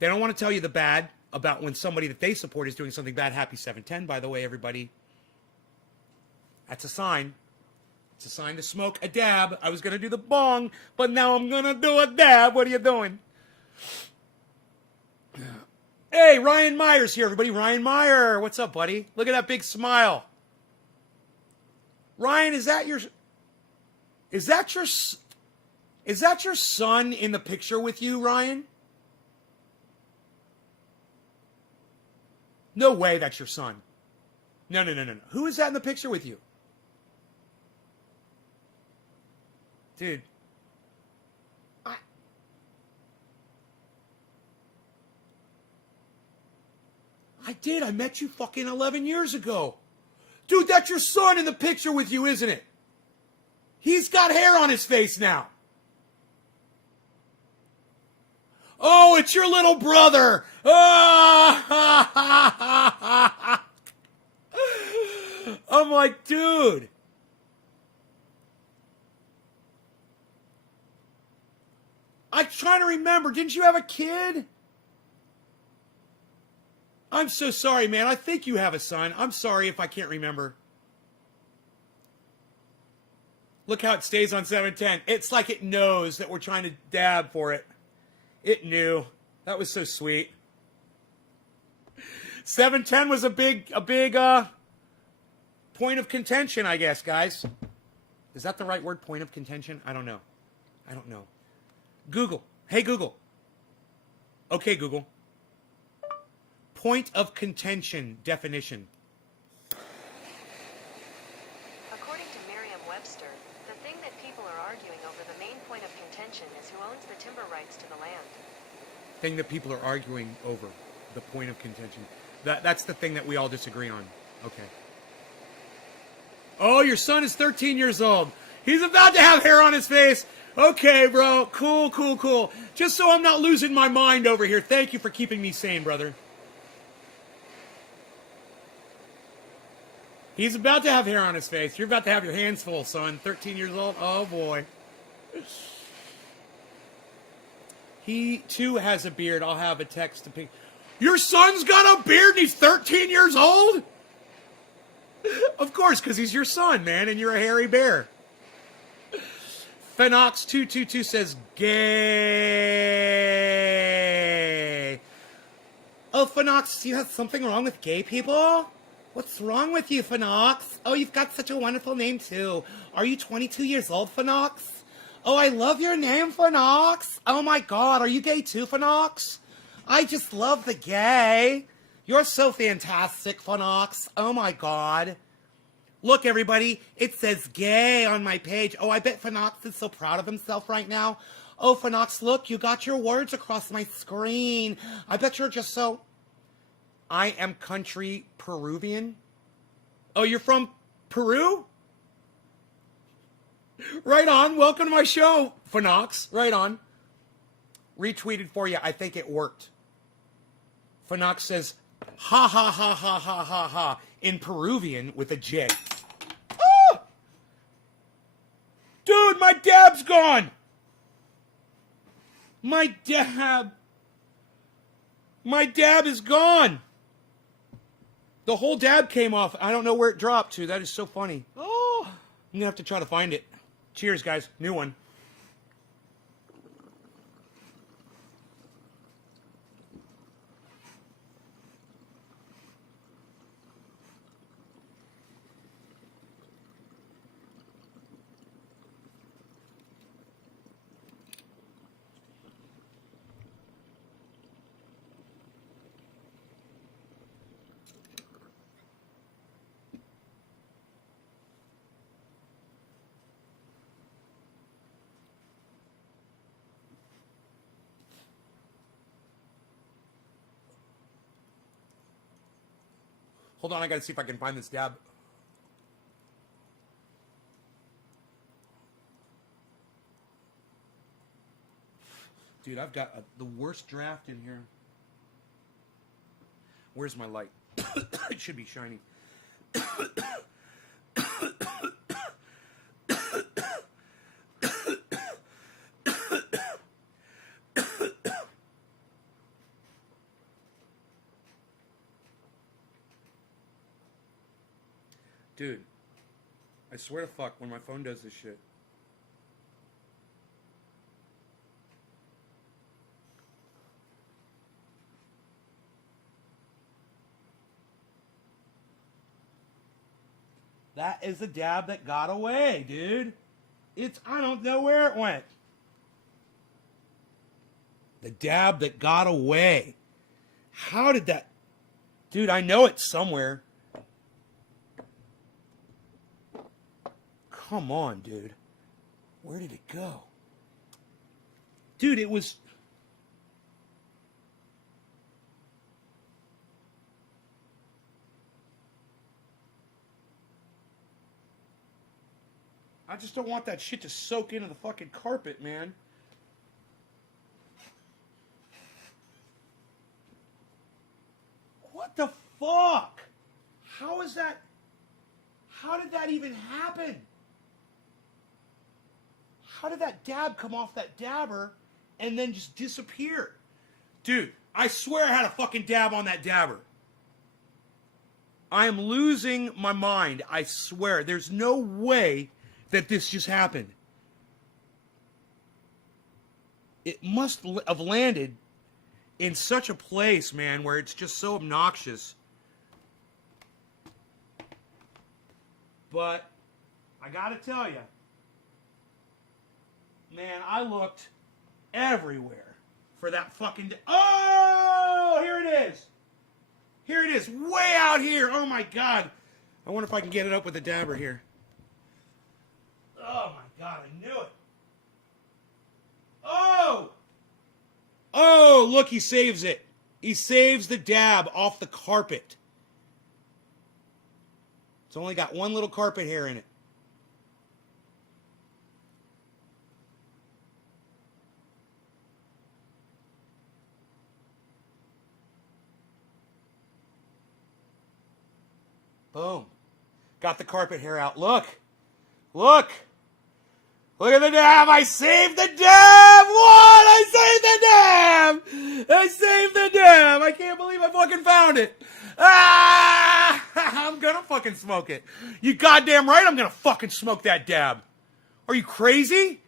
They don't want to tell you the bad about when somebody that they support is doing something bad. Happy 710, by the way, everybody. That's a sign. It's a sign to smoke a dab. I was going to do the bong, but now I'm going to do a dab. What are you doing? Hey, Ryan Meyer's here, everybody. Ryan Meyer. What's up, buddy? Look at that big smile. Ryan, is that your son in the picture with you, Ryan? No way that's your son. No. Who is that in the picture with you? Dude. I did. I met you fucking 11 years ago. Dude, that's your son in the picture with you, isn't it? He's got hair on his face now. Oh, it's your little brother. I'm like, dude. I'm trying to remember. Didn't you have a kid? I'm so sorry, man. I think you have a son. I'm sorry if I can't remember. Look how it stays on 710. It's like it knows that we're trying to dab for it. It knew. That was so sweet. 710 was a big point of contention, I guess, guys. Is that the right word? Point of contention? I don't know. Google. Hey, Google. Okay, Google. Point of contention definition. According to Merriam-Webster, the thing that people are arguing over the main point of contention is who owns the timber rights to the land. Thing that people are arguing over, the point of contention. That's the thing that we all disagree on. Okay. Oh, your son is 13 years old. He's about to have hair on his face. Okay, bro. Cool. Just so I'm not losing my mind over here. Thank you for keeping me sane, brother. He's about to have hair on his face. You're about to have your hands full, son. 13 years old. Oh, boy. He, too, has a beard. I'll have a text to ping. Your son's got a beard and he's 13 years old? Of course, because he's your son, man, and you're a hairy bear. Phenox222 says gay. Oh, Phenox, you have something wrong with gay people? What's wrong with you, Phenox? Oh, you've got such a wonderful name, too. Are you 22 years old, Phenox? Oh, I love your name, Phenox. Oh, my God. Are you gay, too, Phenox? I just love the gay. You're so fantastic, Phenox. Oh, my God. Look, everybody. It says gay on my page. Oh, I bet Phenox is so proud of himself right now. Oh, Phenox, look. You got your words across my screen. I bet you're just so... I am country Peruvian. Oh, you're from Peru? Right on. Welcome to my show, Phenox. Right on. Retweeted for you. I think it worked. Phenox says, ha, ha, ha, ha, ha, ha, ha, in Peruvian with a J. Ah! Dude, my dab's gone. My dab is gone. The whole dab came off. I don't know where it dropped to. That is so funny. Oh, I'm going to have to try to find it. Cheers, guys. New one. Hold on, I gotta see if I can find this dab. Dude, I've got the worst draft in here. Where's my light? It should be shiny. Dude, I swear to fuck when my phone does this shit. That is the dab that got away, dude. I don't know where it went. The dab that got away. How did that... Dude, I know it's somewhere. Come on, dude. Where did it go? Dude, it was... I just don't want that shit to soak into the fucking carpet, man. What the fuck? How is that... How did that even happen? How did that dab come off that dabber and then just disappear? Dude, I swear I had a fucking dab on that dabber. I am losing my mind. I swear. There's no way that this just happened. It must have landed in such a place, man, where it's just so obnoxious. But I gotta tell you, man, I looked everywhere for that fucking... Oh, here it is. Here it is, way out here. Oh my God. I wonder if I can get it up with a dabber here. Oh my God, I knew it. Oh! Oh, look, he saves it. He saves the dab off the carpet. It's only got one little carpet hair in it. Boom. Got the carpet hair out. Look. Look. Look at the dab. I saved the dab. What? I saved the dab. I saved the dab. I can't believe I fucking found it. Ah! I'm gonna fucking smoke it. You goddamn right I'm gonna fucking smoke that dab. Are you crazy?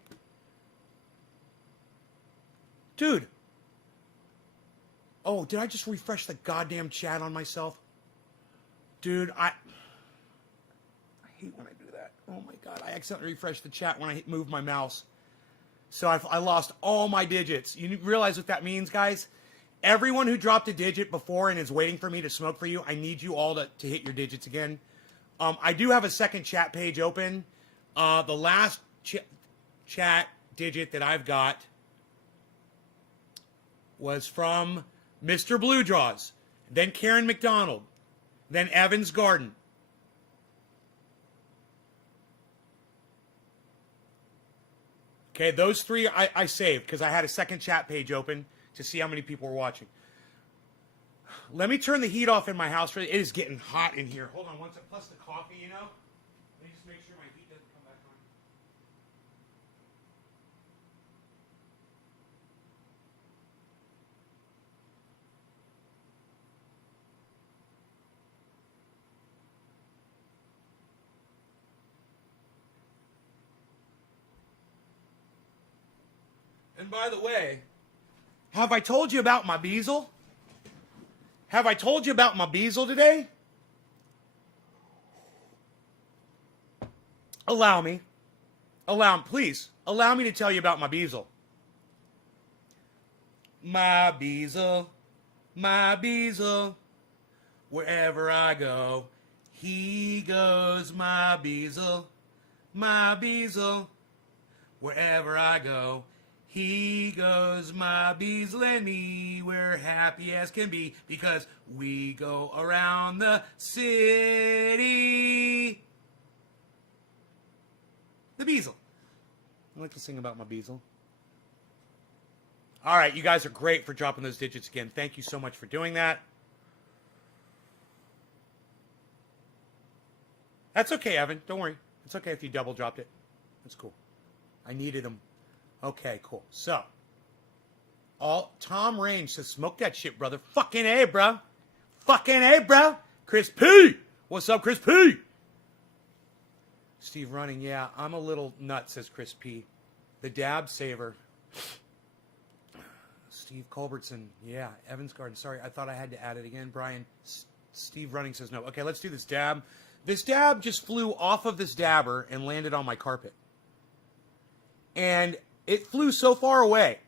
Dude. Oh, did I just refresh the goddamn chat on myself? Dude, I hate when I do that. Oh my God, I accidentally refreshed the chat when I moved my mouse. So I lost all my digits. You realize what that means, guys? Everyone who dropped a digit before and is waiting for me to smoke for you, I need you all to hit your digits again. I do have a second chat page open. The last chat digit that I've got was from Mr. Blue Draws, then Karen McDonald, then Evans Garden. Okay, those three I saved because I had a second chat page open to see how many people were watching. Let me turn the heat off in my house. It is getting hot in here. Hold on one second. Plus the coffee, you know. Let me just make sure my heat doesn't come back on. And by the way, have I told you about my bezel? Have I told you about my bezel today? Please, allow me to tell you about my bezel. My bezel, wherever I go, he goes, my bezel, wherever I go, he goes, my bezel and me, we're happy as can be, because we go around the city. The bezel. I like to sing about my bezel. All right, you guys are great for dropping those digits again. Thank you so much for doing that. That's okay, Evan. Don't worry. It's okay if you double dropped it. That's cool. I needed them. Okay, cool. So, Tom Range says, smoke that shit, brother. Fucking A, bro. Fucking A, bro. Chris P. What's up, Chris P? Steve Running, yeah, I'm a little nut, says Chris P. The dab saver. Steve Culbertson, yeah. Evans Garden, sorry, I thought I had to add it again. Brian, Steve Running says no. Okay, let's do this dab. This dab just flew off of this dabber and landed on my carpet. And it flew so far away.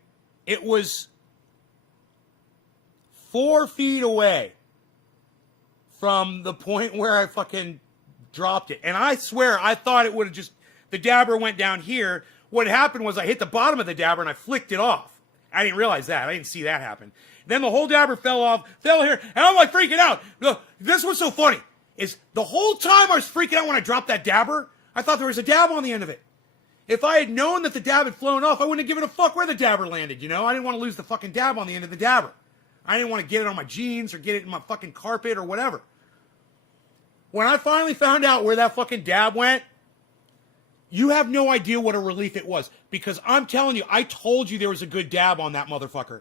It was 4 feet away from the point where I fucking dropped it. And I swear, I thought it would have just, the dabber went down here. What happened was I hit the bottom of the dabber and I flicked it off. I didn't realize that. I didn't see that happen. Then the whole dabber fell off, fell here, and I'm like freaking out. Look, this was so funny, is the whole time I was freaking out when I dropped that dabber, I thought there was a dab on the end of it. If I had known that the dab had flown off, I wouldn't have given a fuck where the dabber landed, you know? I didn't want to lose the fucking dab on the end of the dabber. I didn't want to get it on my jeans or get it in my fucking carpet or whatever. When I finally found out where that fucking dab went, you have no idea what a relief it was. Because I'm telling you, I told you there was a good dab on that motherfucker.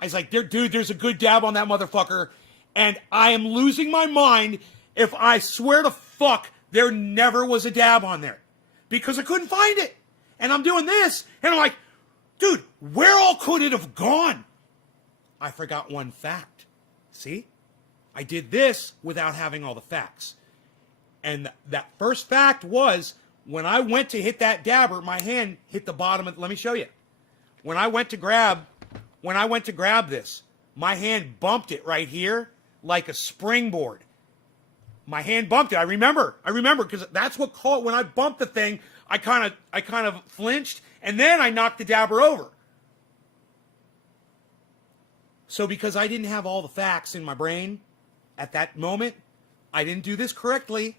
I was like, dude, there's a good dab on that motherfucker. And I am losing my mind if I swear to fuck there never was a dab on there. Because I couldn't find it. And I'm doing this, and I'm like, dude, where all could it have gone? I forgot one fact. See? I did this without having all the facts. And that first fact was, when I went to hit that dabber, my hand hit the bottom of, let me show you. When I went to grab this, my hand bumped it right here like a springboard. My hand bumped it. I remember because that's what caught when I bumped the thing. I kind of flinched, and then I knocked the dabber over. So because I didn't have all the facts in my brain at that moment, I didn't do this correctly.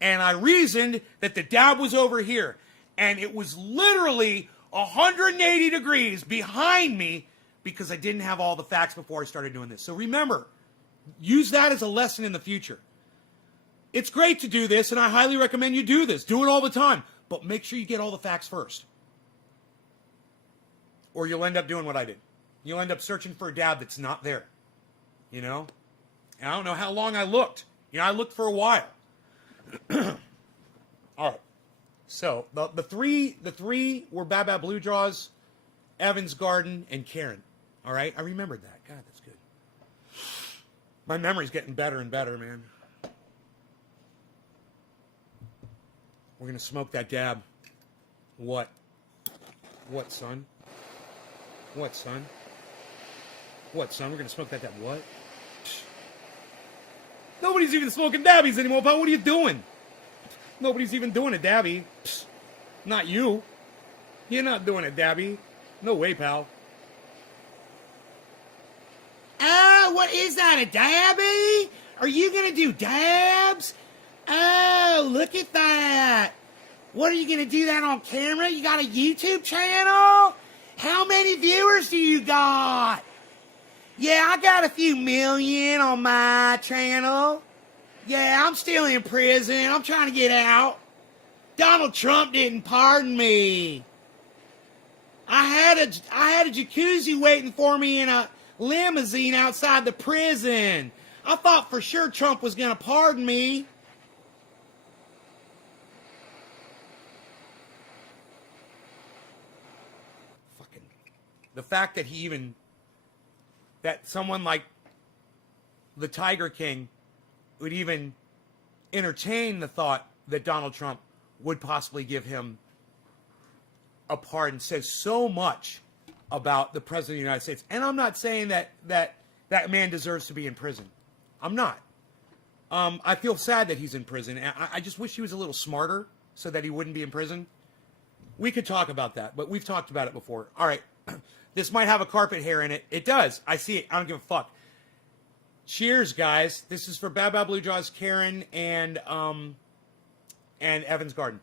And I reasoned that the dab was over here. And it was literally 180 degrees behind me because I didn't have all the facts before I started doing this. So remember, use that as a lesson in the future. It's great to do this, and I highly recommend you do this. Do it all the time. But make sure you get all the facts first. Or you'll end up doing what I did. You'll end up searching for a dab that's not there. You know? And I don't know how long I looked. You know, I looked for a while. All right. So the three were Bad Bad Blue Draws, Evans Garden, and Karen. All right. I remembered that. God, that's good. My memory's getting better and better, man. We're gonna smoke that dab. What? What, son? What, son? What, son? We're gonna smoke that dab. What? Nobody's even smoking dabbies anymore, pal. What are you doing? Nobody's even doing a dabby. Psst. Not you. You're not doing a dabby. No way, pal. Oh, what is that, a dabby? Are you going to do dabs? Oh, look at that. What, are you going to do that on camera? You got a YouTube channel? How many viewers do you got? Yeah, I got a few million on my channel. Yeah, I'm still in prison. I'm trying to get out. Donald Trump didn't pardon me. I had a jacuzzi waiting for me in a limousine outside the prison. I thought for sure Trump was going to pardon me. Fucking The fact that that someone like the Tiger King would even entertain the thought that Donald Trump would possibly give him a pardon says so much about the President of the United States. And I'm not saying that man deserves to be in prison. I'm not. I feel sad that he's in prison. I just wish he was a little smarter so that he wouldn't be in prison. We could talk about that, but we've talked about it before. All right. This might have a carpet hair in it. It does. I see it. I don't give a fuck. Cheers, guys. This is for Bad Bad Blue Jaws, Karen, and Evans Garden.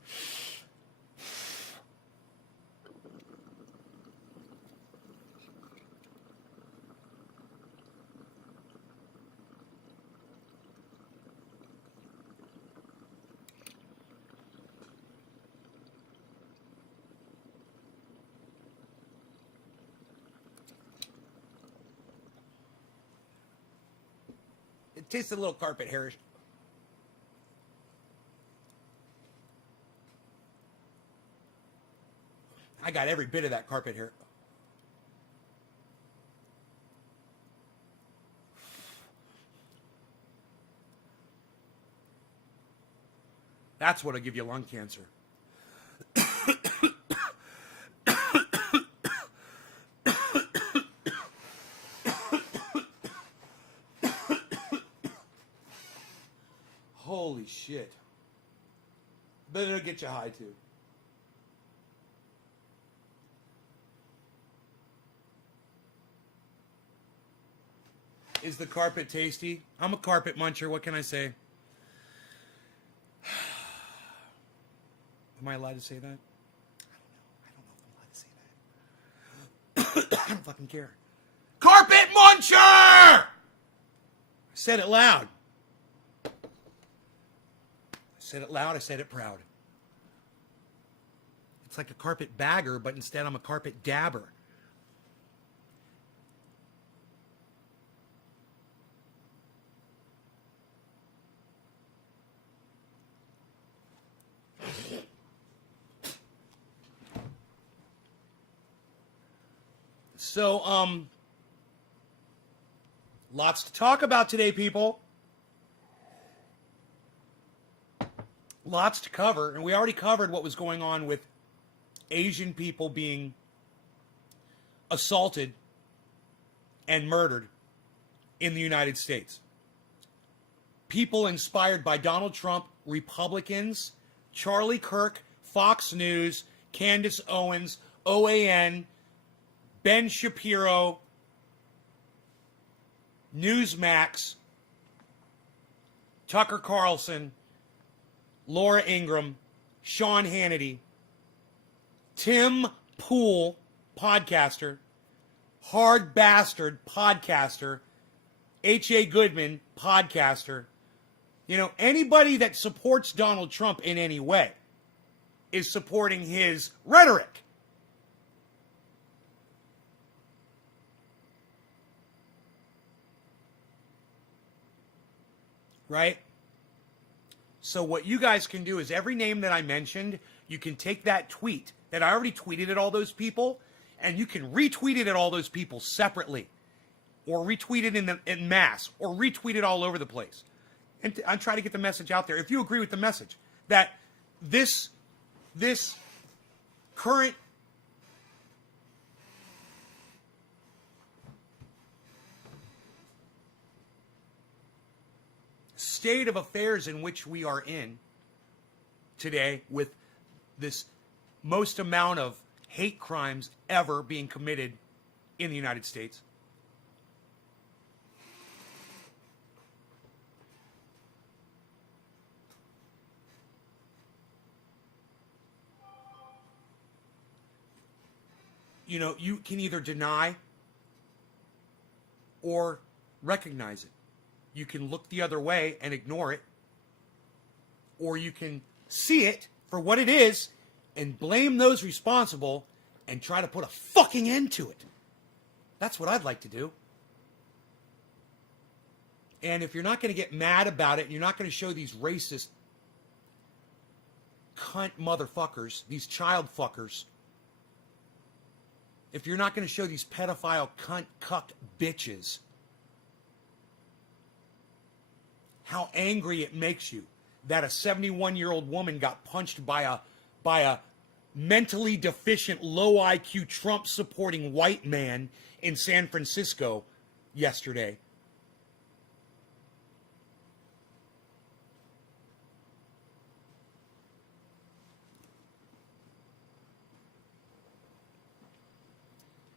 It tastes a little carpet hairish. I got every bit of that carpet hair. That's what'll give you lung cancer. Holy shit. But it'll get you high too. Is the carpet tasty? I'm a carpet muncher. What can I say? Am I allowed to say that? I don't know if I'm allowed to say that. I don't fucking care. Carpet muncher! I said it loud. I said it loud. I said it proud. It's like a carpet bagger, but instead I'm a carpet dabber. So, lots to talk about today, people. Lots to cover, and we already covered what was going on with Asian people being assaulted and murdered in the United States. People inspired by Donald Trump, Republicans, Charlie Kirk, Fox News, Candace Owens, OAN, Ben Shapiro, Newsmax, Tucker Carlson, Laura Ingraham, Sean Hannity, Tim Pool, podcaster, Hard Bastard, podcaster, H.A. Goodman, podcaster. You know, anybody that supports Donald Trump in any way is supporting his rhetoric. Right? So what you guys can do is every name that I mentioned, you can take that tweet that I already tweeted at all those people, and you can retweet it at all those people separately, or retweet it in mass, or retweet it all over the place. And I'm trying to get the message out there. If you agree with the message that this current state of affairs in which we are in today, with this most amount of hate crimes ever being committed in the United States, you know, you can either deny or recognize it. You can look the other way and ignore it, or you can see it for what it is and blame those responsible and try to put a fucking end to it. That's what I'd like to do. And if you're not going to get mad about it, and you're not going to show these racist cunt motherfuckers, these child fuckers, if you're not going to show these pedophile cunt cucked bitches how angry it makes you that a 71-year-old woman got punched by a mentally deficient, low IQ, Trump-supporting white man in San Francisco yesterday.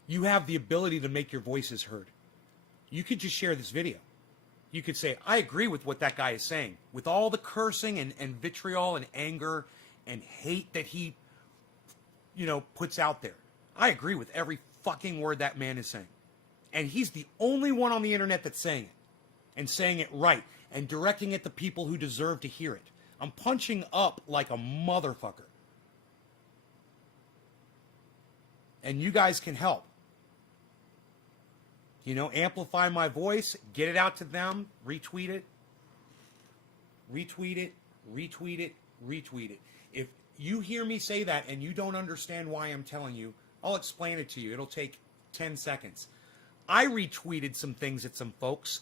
You have the ability to make your voices heard. You could just share this video. You could say, I agree with what that guy is saying. With all the cursing and vitriol and anger and hate that he, puts out there. I agree with every fucking word that man is saying. And he's the only one on the internet that's saying it. And saying it right. And directing it to people who deserve to hear it. I'm punching up like a motherfucker. And you guys can help. Amplify my voice, get it out to them, retweet it, retweet it, retweet it, retweet it. If you hear me say that and you don't understand why I'm telling you, I'll explain it to you. It'll take 10 seconds. I retweeted some things at some folks.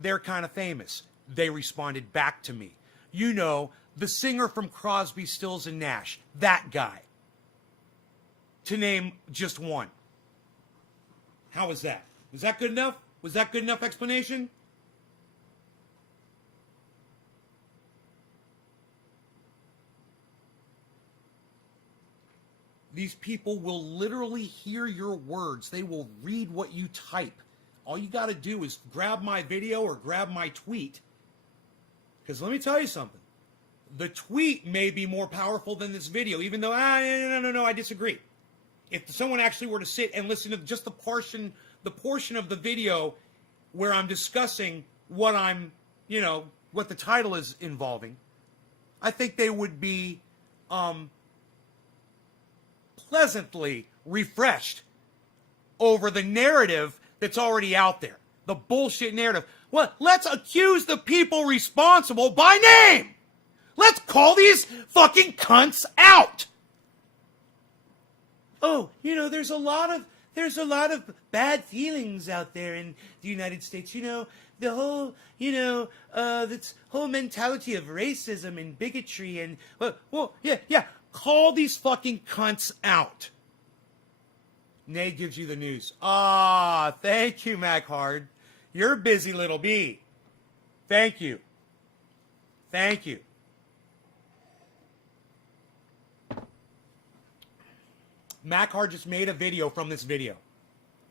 They're kind of famous. They responded back to me. The singer from Crosby, Stills, and Nash, that guy. To name just one. How was that? Was that good enough? Was that good enough explanation? These people will literally hear your words. They will read what you type. All you got to do is grab my video or grab my tweet. Because let me tell you something. The tweet may be more powerful than this video, even though, no, I disagree. If someone actually were to sit and listen to just the portion of the video where I'm discussing what what the title is involving, I think they would be pleasantly refreshed over the narrative that's already out there. The bullshit narrative. Well, let's accuse the people responsible by name. Let's call these fucking cunts out. Oh, there's a lot of bad feelings out there in the United States. The whole, this whole mentality of racism and bigotry and, yeah. Call these fucking cunts out. Nate gives you the news. Thank you, Mac Hard. You're a busy little bee. Thank you. Thank you. Mac Hard just made a video from this video.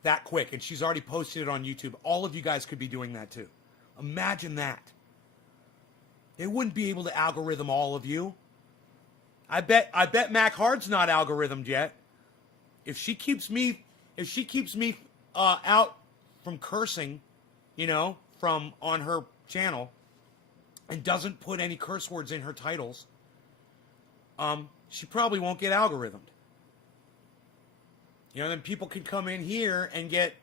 That quick. And she's already posted it on YouTube. All of you guys could be doing that too. Imagine that. They wouldn't be able to algorithm all of you. I bet Mac Hard's not algorithmed yet. If she keeps me out from cursing, from on her channel, and doesn't put any curse words in her titles, she probably won't get algorithmed. Then people can come in here and get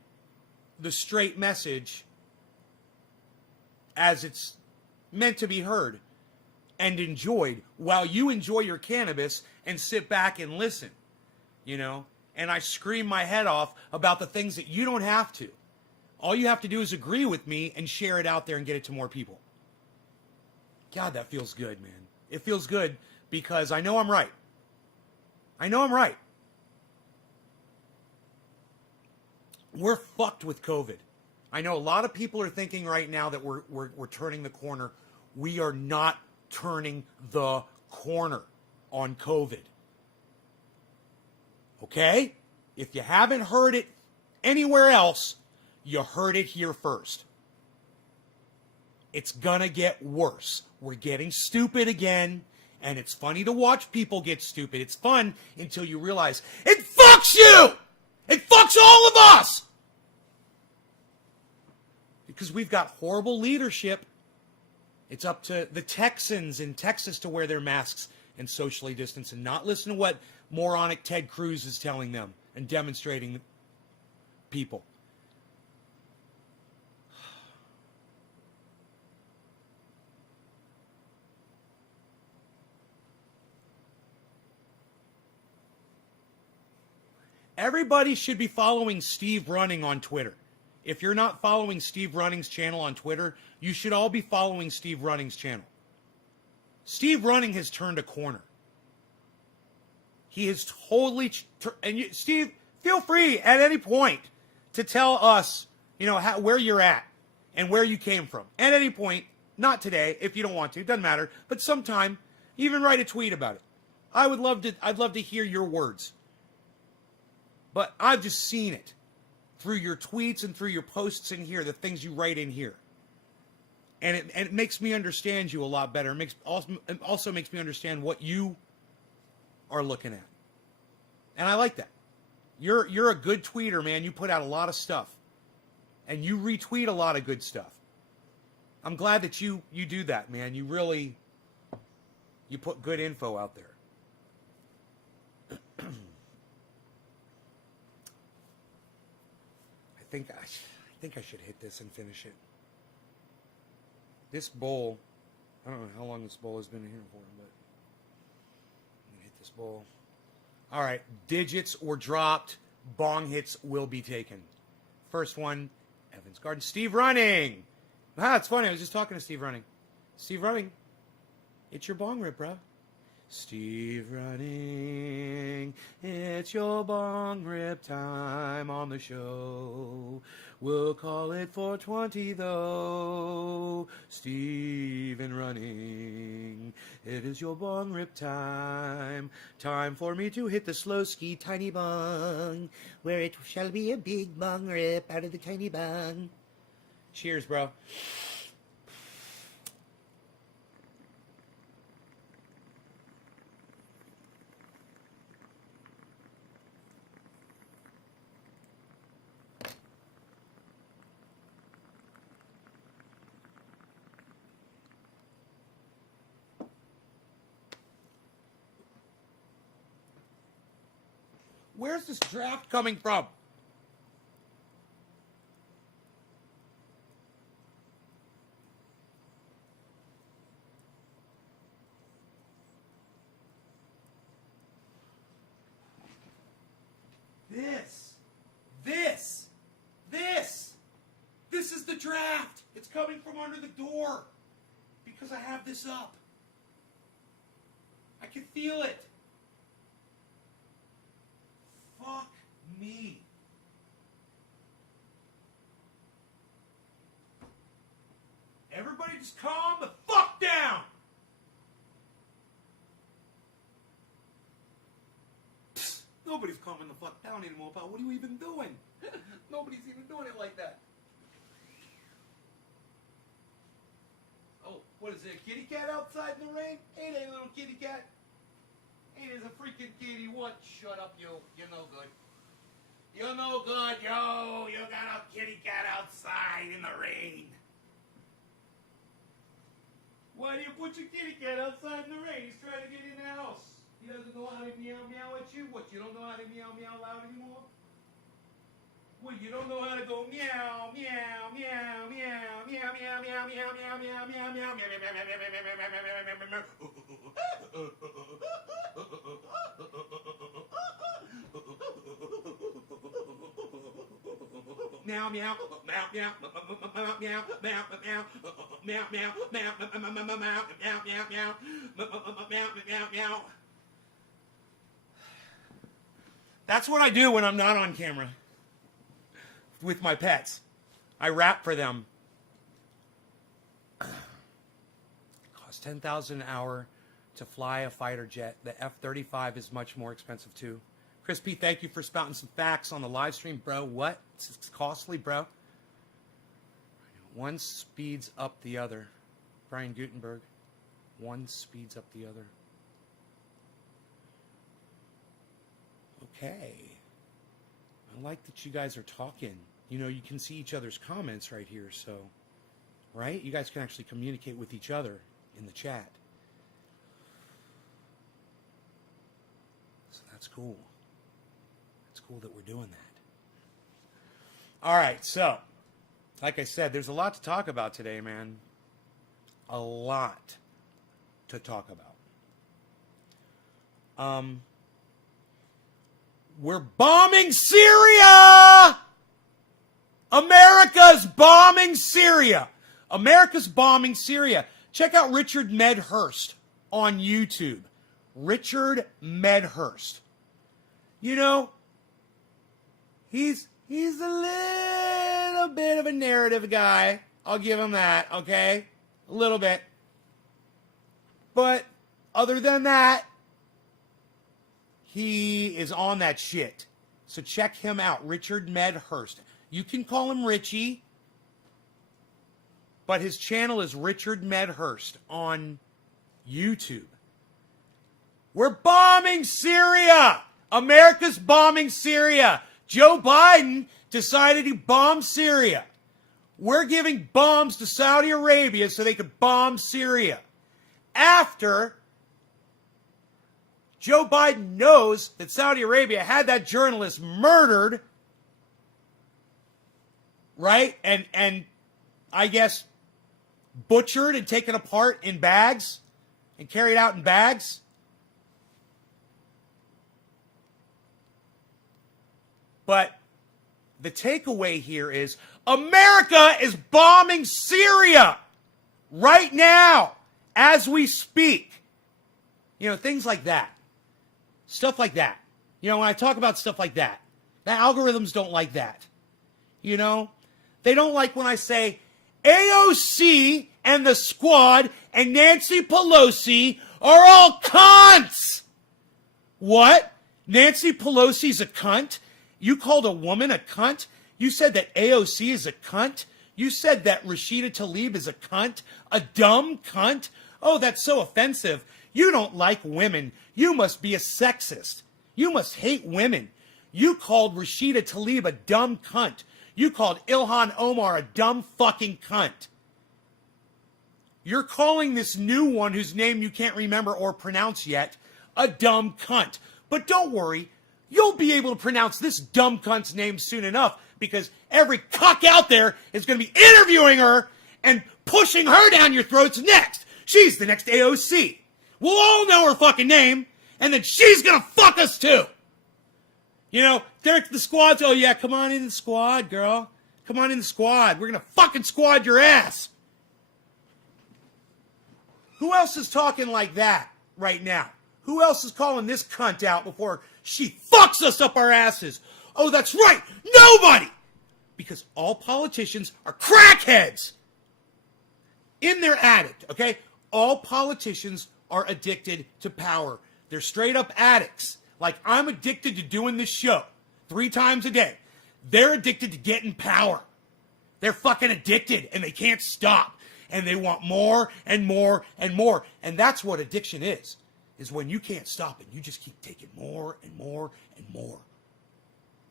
the straight message as it's meant to be heard and enjoyed while you enjoy your cannabis and sit back and listen, and I scream my head off about the things that you don't have to. All you have to do is agree with me and share it out there and get it to more people. God, that feels good, man. It feels good because I know I'm right. I know I'm right. We're fucked with COVID. I know a lot of people are thinking right now that we're turning the corner. We are not turning the corner on COVID. Okay? If you haven't heard it anywhere else, you heard it here first. It's gonna get worse. We're getting stupid again, and it's funny to watch people get stupid. It's fun until you realize it fucks you! It fucks all of us! Because we've got horrible leadership. It's up to the Texans in Texas to wear their masks and socially distance and not listen to what moronic Ted Cruz is telling them and demonstrating people. Everybody should be following Steve Running on Twitter. If you're not following Steve Running's channel on Twitter, you should all be following Steve Running's channel. Steve Running has turned a corner. He has totally... Steve, feel free at any point to tell us, where you're at and where you came from. At any point, not today, if you don't want to, doesn't matter, but sometime, even write a tweet about it. I'd love to hear your words. But I've just seen it through your tweets and through your posts in here, the things you write in here. And it makes me understand you a lot better. It also makes me understand what you are looking at. And I like that. You're a good tweeter, man. You put out a lot of stuff. And you retweet a lot of good stuff. I'm glad that you do that, man. You put good info out there. I think I should hit this and finish it. This bowl, I don't know how long this bowl has been here for, but I'm gonna hit this bowl. All right, digits were dropped. Bong hits will be taken. First one, Evans Garden. Steve Running. It's funny. I was just talking to Steve Running. Steve Running, it's your bong rip, bro. Steve Running, it's your bong rip time on the show. We'll call it 420 though. Steven Running, it is your bong rip time. Time for me to hit the slow ski tiny bong, where it shall be a big bong rip out of the tiny bong. Cheers, bro. Where's this draft coming from? This is the draft. It's coming from under the door because I have this up. I can feel it. Fuck me. Everybody just calm the fuck down. Psst, nobody's calming the fuck down anymore, pal. What are you even doing? Nobody's even doing it like that. Oh, what is it, a kitty cat outside in the rain? Hey there, little kitty cat. Hey, there's a freaking kitty. What? Shut up, you. You're no good. You're no good, yo. You got a kitty cat outside in the rain. Why do you put your kitty cat outside in the rain? He's trying to get in the house. He doesn't know how to meow meow at you? What, you don't know how to meow meow loud anymore? What, you don't know how to go meow, meow, meow, meow, meow, meow, meow, meow, meow, meow, meow, meow, meow, meow, meow, meow, meow, meow, meow, meow. That's what I do when I'm not on camera with my pets. I rap for them. It costs $10,000 an hour to fly a fighter jet. The F-35 is much more expensive too. Chris P, thank you for spouting some facts on the live stream, bro. What? It's costly, bro. One speeds up the other. Brian Gutenberg. One speeds up the other. Okay. I like that you guys are talking. You know, you can see each other's comments right here, so, right? You guys can actually communicate with each other in the chat. So that's cool. It's cool that we're doing that. All right, so, like I said, there's a lot to talk about today, man. A lot to talk about. We're bombing Syria! America's bombing Syria. America's bombing Syria. Check out Richard Medhurst on YouTube. Richard Medhurst. You know, he's a little bit of a narrative guy. I'll give him that, okay? A little bit. But other than that, he is on that shit. So check him out, Richard Medhurst. You can call him Richie, but his channel is Richard Medhurst on YouTube. We're bombing Syria! America's bombing Syria! Joe Biden decided he bombed Syria. We're giving bombs to Saudi Arabia so they could bomb Syria. After Joe Biden knows that Saudi Arabia had that journalist murdered, right? And I guess butchered and taken apart in bags and carried out in bags. But the takeaway here is America is bombing Syria right now as we speak. You know, things like that. Stuff like that. You know, when I talk about stuff like that, the algorithms don't like that. You know, they don't like when I say AOC and the squad and Nancy Pelosi are all cunts. What? Nancy Pelosi's a cunt? You called a woman a cunt? You said that AOC is a cunt? You said that Rashida Tlaib is a cunt? A dumb cunt? Oh, that's so offensive. You don't like women. You must be a sexist. You must hate women. You called Rashida Tlaib a dumb cunt. You called Ilhan Omar a dumb fucking cunt. You're calling this new one whose name you can't remember or pronounce yet a dumb cunt. But don't worry, you'll be able to pronounce this dumb cunt's name soon enough because every cuck out there is going to be interviewing her and pushing her down your throats next. She's the next AOC. We'll all know her fucking name, and then she's going to fuck us too. You know, Derek the squad's, oh yeah, come on in the squad, girl. Come on in the squad. We're going to fucking squad your ass. Who else is talking like that right now? Who else is calling this cunt out before she fucks us up our asses? Oh, that's right. Nobody. Because all politicians are crackheads. In their addict, okay? All politicians are addicted to power. They're straight up addicts. Like I'm addicted to doing this show 3 times a day. They're addicted to getting power. They're fucking addicted and they can't stop. And they want more and more and more. And that's what addiction is when you can't stop it. You just keep taking more and more and more.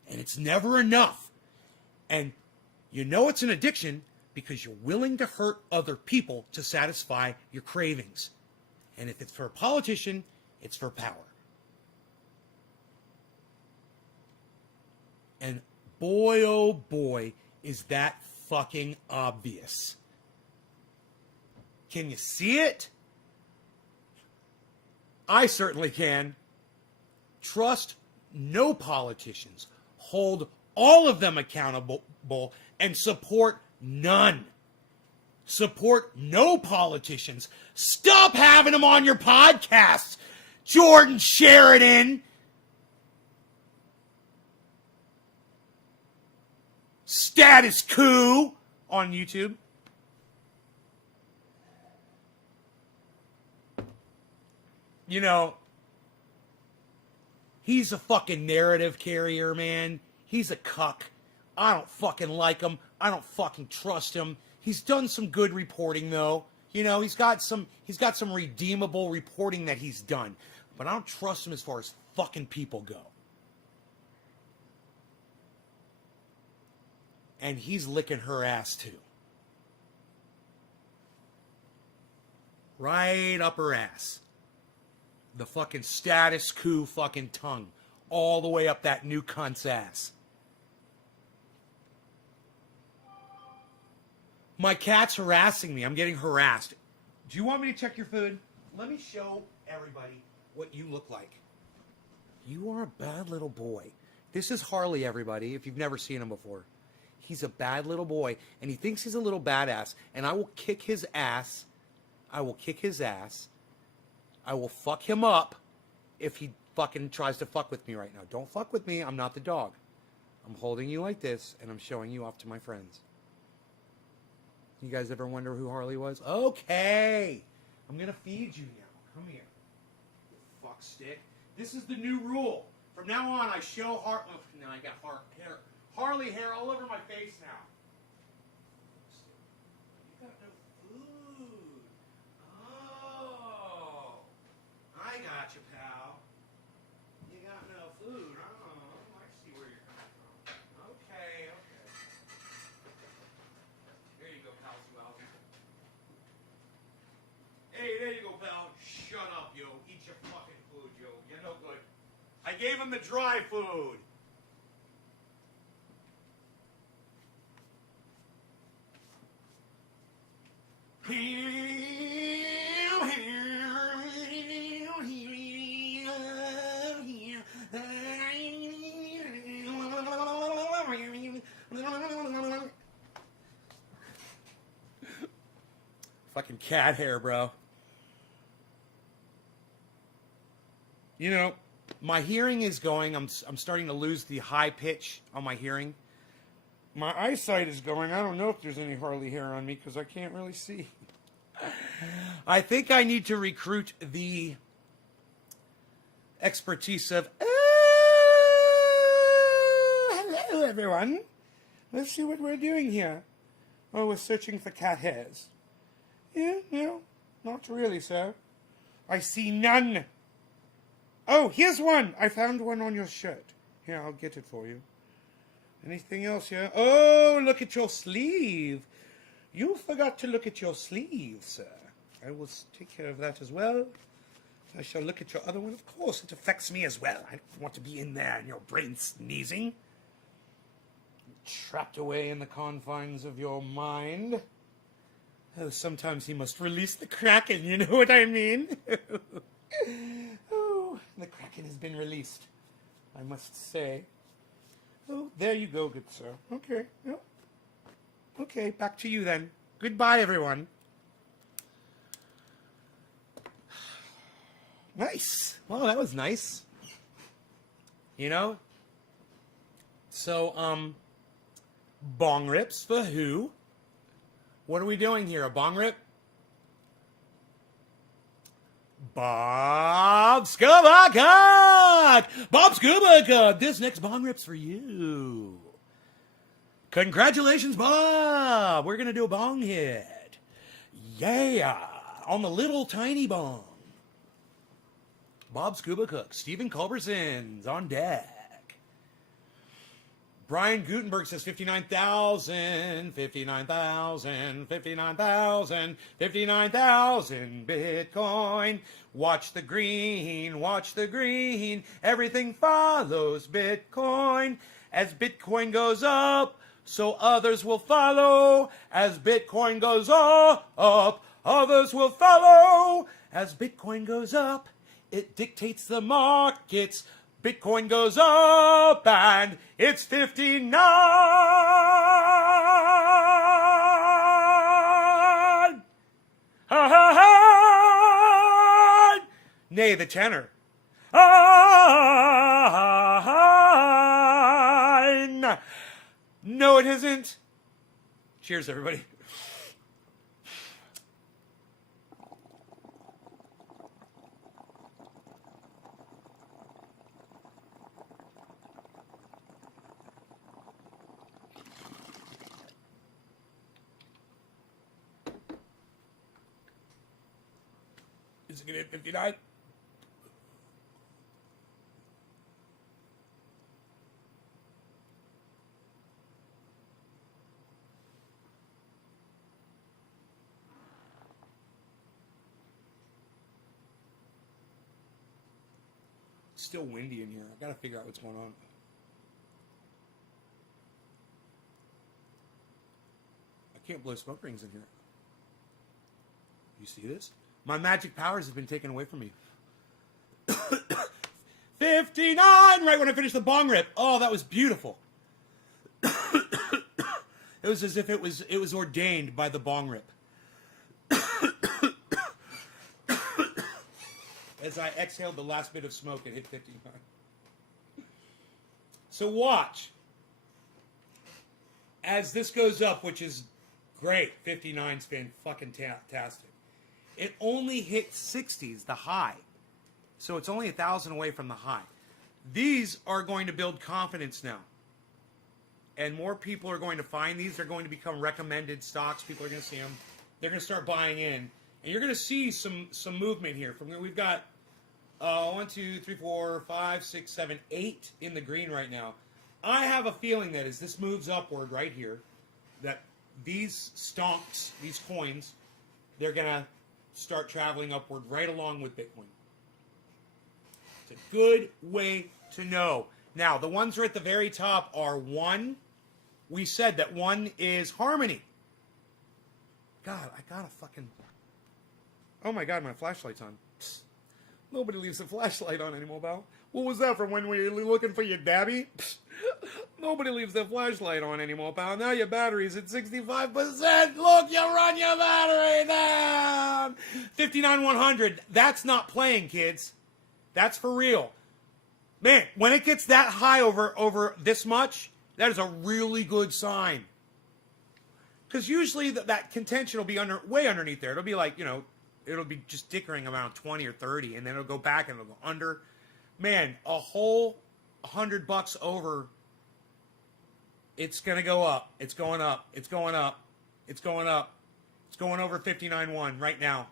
And it's never enough. And you know it's an addiction because you're willing to hurt other people to satisfy your cravings. And if it's for a politician, it's for power. And boy, oh boy, is that fucking obvious. Can you see it? I certainly can. Trust no politicians. Hold all of them accountable and support none. Support no politicians. Stop having them on your podcasts. Jordan Sheridan. Status Coup on YouTube. You know, he's a fucking narrative carrier, man. He's a cuck. I don't fucking like him. I don't fucking trust him. He's done some good reporting, though. You know, he's got some redeemable reporting that he's done. But I don't trust him as far as fucking people go. And he's licking her ass, too. Right up her ass. The fucking status coup fucking tongue. All the way up that new cunt's ass. My cat's harassing me. I'm getting harassed. Do you want me to check your food? Let me show everybody what you look like. You are a bad little boy. This is Harley, everybody, if you've never seen him before. He's a bad little boy, and he thinks he's a little badass, and I will kick his ass. I will kick his ass. I will fuck him up if he fucking tries to fuck with me right now. Don't fuck with me. I'm not the dog. I'm holding you like this, and I'm showing you off to my friends. You guys ever wonder who Harley was? Okay. I'm going to feed you now. Come here. You fuck stick. This is the new rule. From now on, I show Harley. Oh, now I got Harley hair all over my face now. You got no food. Oh. I got you, pal. You got no food. Oh, I see where you're coming from. Okay. There you go, pal. Hey, there you go, pal. Shut up, yo. Eat your fucking food, yo. You're no good. I gave him the dry food. Fucking cat hair, bro. You know, my hearing is going. I'm starting to lose the high pitch on my hearing. My eyesight is going. I don't know if there's any Harley hair on me because I can't really see. I think I need to recruit the expertise of, hello, everyone. Let's see what we're doing here. Oh, we're searching for cat hairs. Yeah, no, not really, sir. I see none. Oh, here's one. I found one on your shirt. Here, I'll get it for you. Anything else here? Oh, look at your sleeve. You forgot to look at your sleeve, sir. I will take care of that as well. I shall look at your other one. Of course, it affects me as well. I don't want to be in there and your brain sneezing. Trapped away in the confines of your mind. Oh, sometimes he must release the Kraken, you know what I mean? Oh, the Kraken has been released, I must say. Oh, there you go, good sir. Okay, yep. Okay, back to you then. Goodbye, everyone. Nice. Well, that was nice. You know? So, bong rips for who? What are we doing here? A bong rip? Bob Scuba God! Bob Scuba God! This next bong rip's for you. Congratulations, Bob! We're gonna do a bong hit. Yeah! On the little tiny bong. Bob Scuba Cook, Stephen Culberson's on deck. Brian Gutenberg says 59,000, 59,000, 59,000, 59,000 Bitcoin. Watch the green, everything follows Bitcoin. As Bitcoin goes up, so others will follow. As Bitcoin goes up, others will follow. As Bitcoin goes up, it dictates the markets. Bitcoin goes up and it's 59. Nay, the tenor. No, it isn't. Cheers, everybody. Is it going to hit 59? It's still windy in here. I got to figure out what's going on. I can't blow smoke rings in here. You see this? My magic powers have been taken away from me. 59, right when I finished the bong rip. Oh, that was beautiful. It was as if it was ordained by the bong rip. As I exhaled the last bit of smoke, it hit 59. So watch. As this goes up, which is great, 59's fantastic. It only hit 60s, the high. So it's only 1,000 away from the high. These are going to build confidence now. And more people are going to find these. They're going to become recommended stocks. People are going to see them. They're going to start buying in. And you're going to see some movement here. We've got 1, 2, 3, 4, 5, 6, 7, 8 in the green right now. I have a feeling that as this moves upward right here, that these stonks, these coins, they're going to start traveling upward right along with Bitcoin. It's a good way to know. Now, the ones that are at the very top are 1. We said that 1 is Harmony. God, I got a fucking... Oh my God, my flashlight's on. Psst. Nobody leaves the flashlight on anymore, pal. What was that from when we were looking for your dabby? Psst. Nobody leaves the flashlight on anymore, pal. Now your battery's at 65%. Look, you run your battery down. 59,100. That's not playing, kids. That's for real. Man, when it gets that high over this much, that is a really good sign. Because usually that contention will be way underneath there. It'll be like, it'll be just dickering around 20 or 30, and then it'll go back and it'll go under. Man, a whole $100 over. It's going to go up. It's going up. It's going up. It's going up. It's going over 59.1 right now.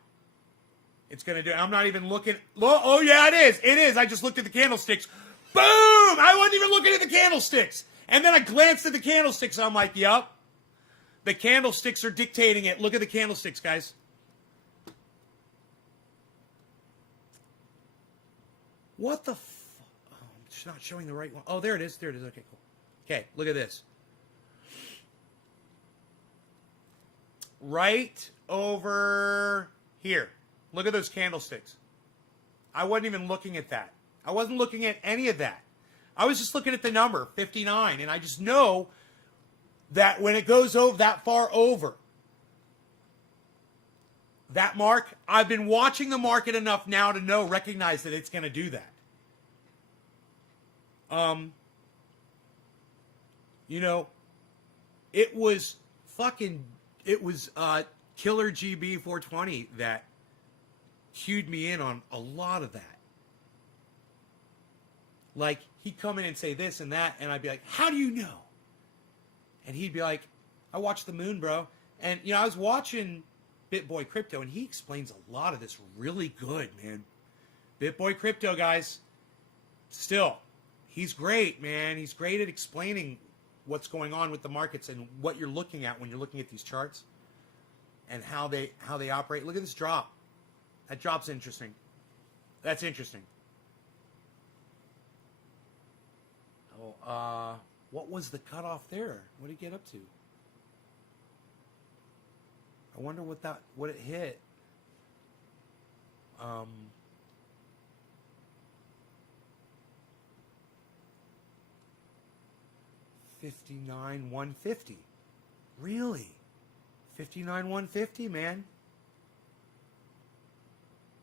It's going to do. I'm not even looking. Oh, yeah, it is. It is. I just looked at the candlesticks. Boom! I wasn't even looking at the candlesticks. And then I glanced at the candlesticks. I'm like, yup. The candlesticks are dictating it. Look at the candlesticks, guys. What the oh, I'm just not showing the right one. Oh, there it is. There it is. Okay, cool. Okay, look at this. Right over here. Look at those candlesticks. I wasn't even looking at that. I wasn't looking at any of that. I was just looking at the number, 59, and I just know that when it goes over that far over that mark, I've been watching the market enough now to recognize that it's going to do that. It was Killer GB 420 that cued me in on a lot of that. Like, he'd come in and say this and that, and I'd be like, how do you know? And he'd be like, I watched the moon, bro. And, I was watching BitBoy Crypto, and he explains a lot of this really good, man. BitBoy Crypto, guys, still, he's great, man. He's great at explaining what's going on with the markets and what you're looking at when you're looking at these charts and how they operate. Look at this drop. That drop's interesting. That's interesting. Oh, what was the cutoff there? What did it get up to? I wonder what it hit. 59,150. Really? 59,150, man.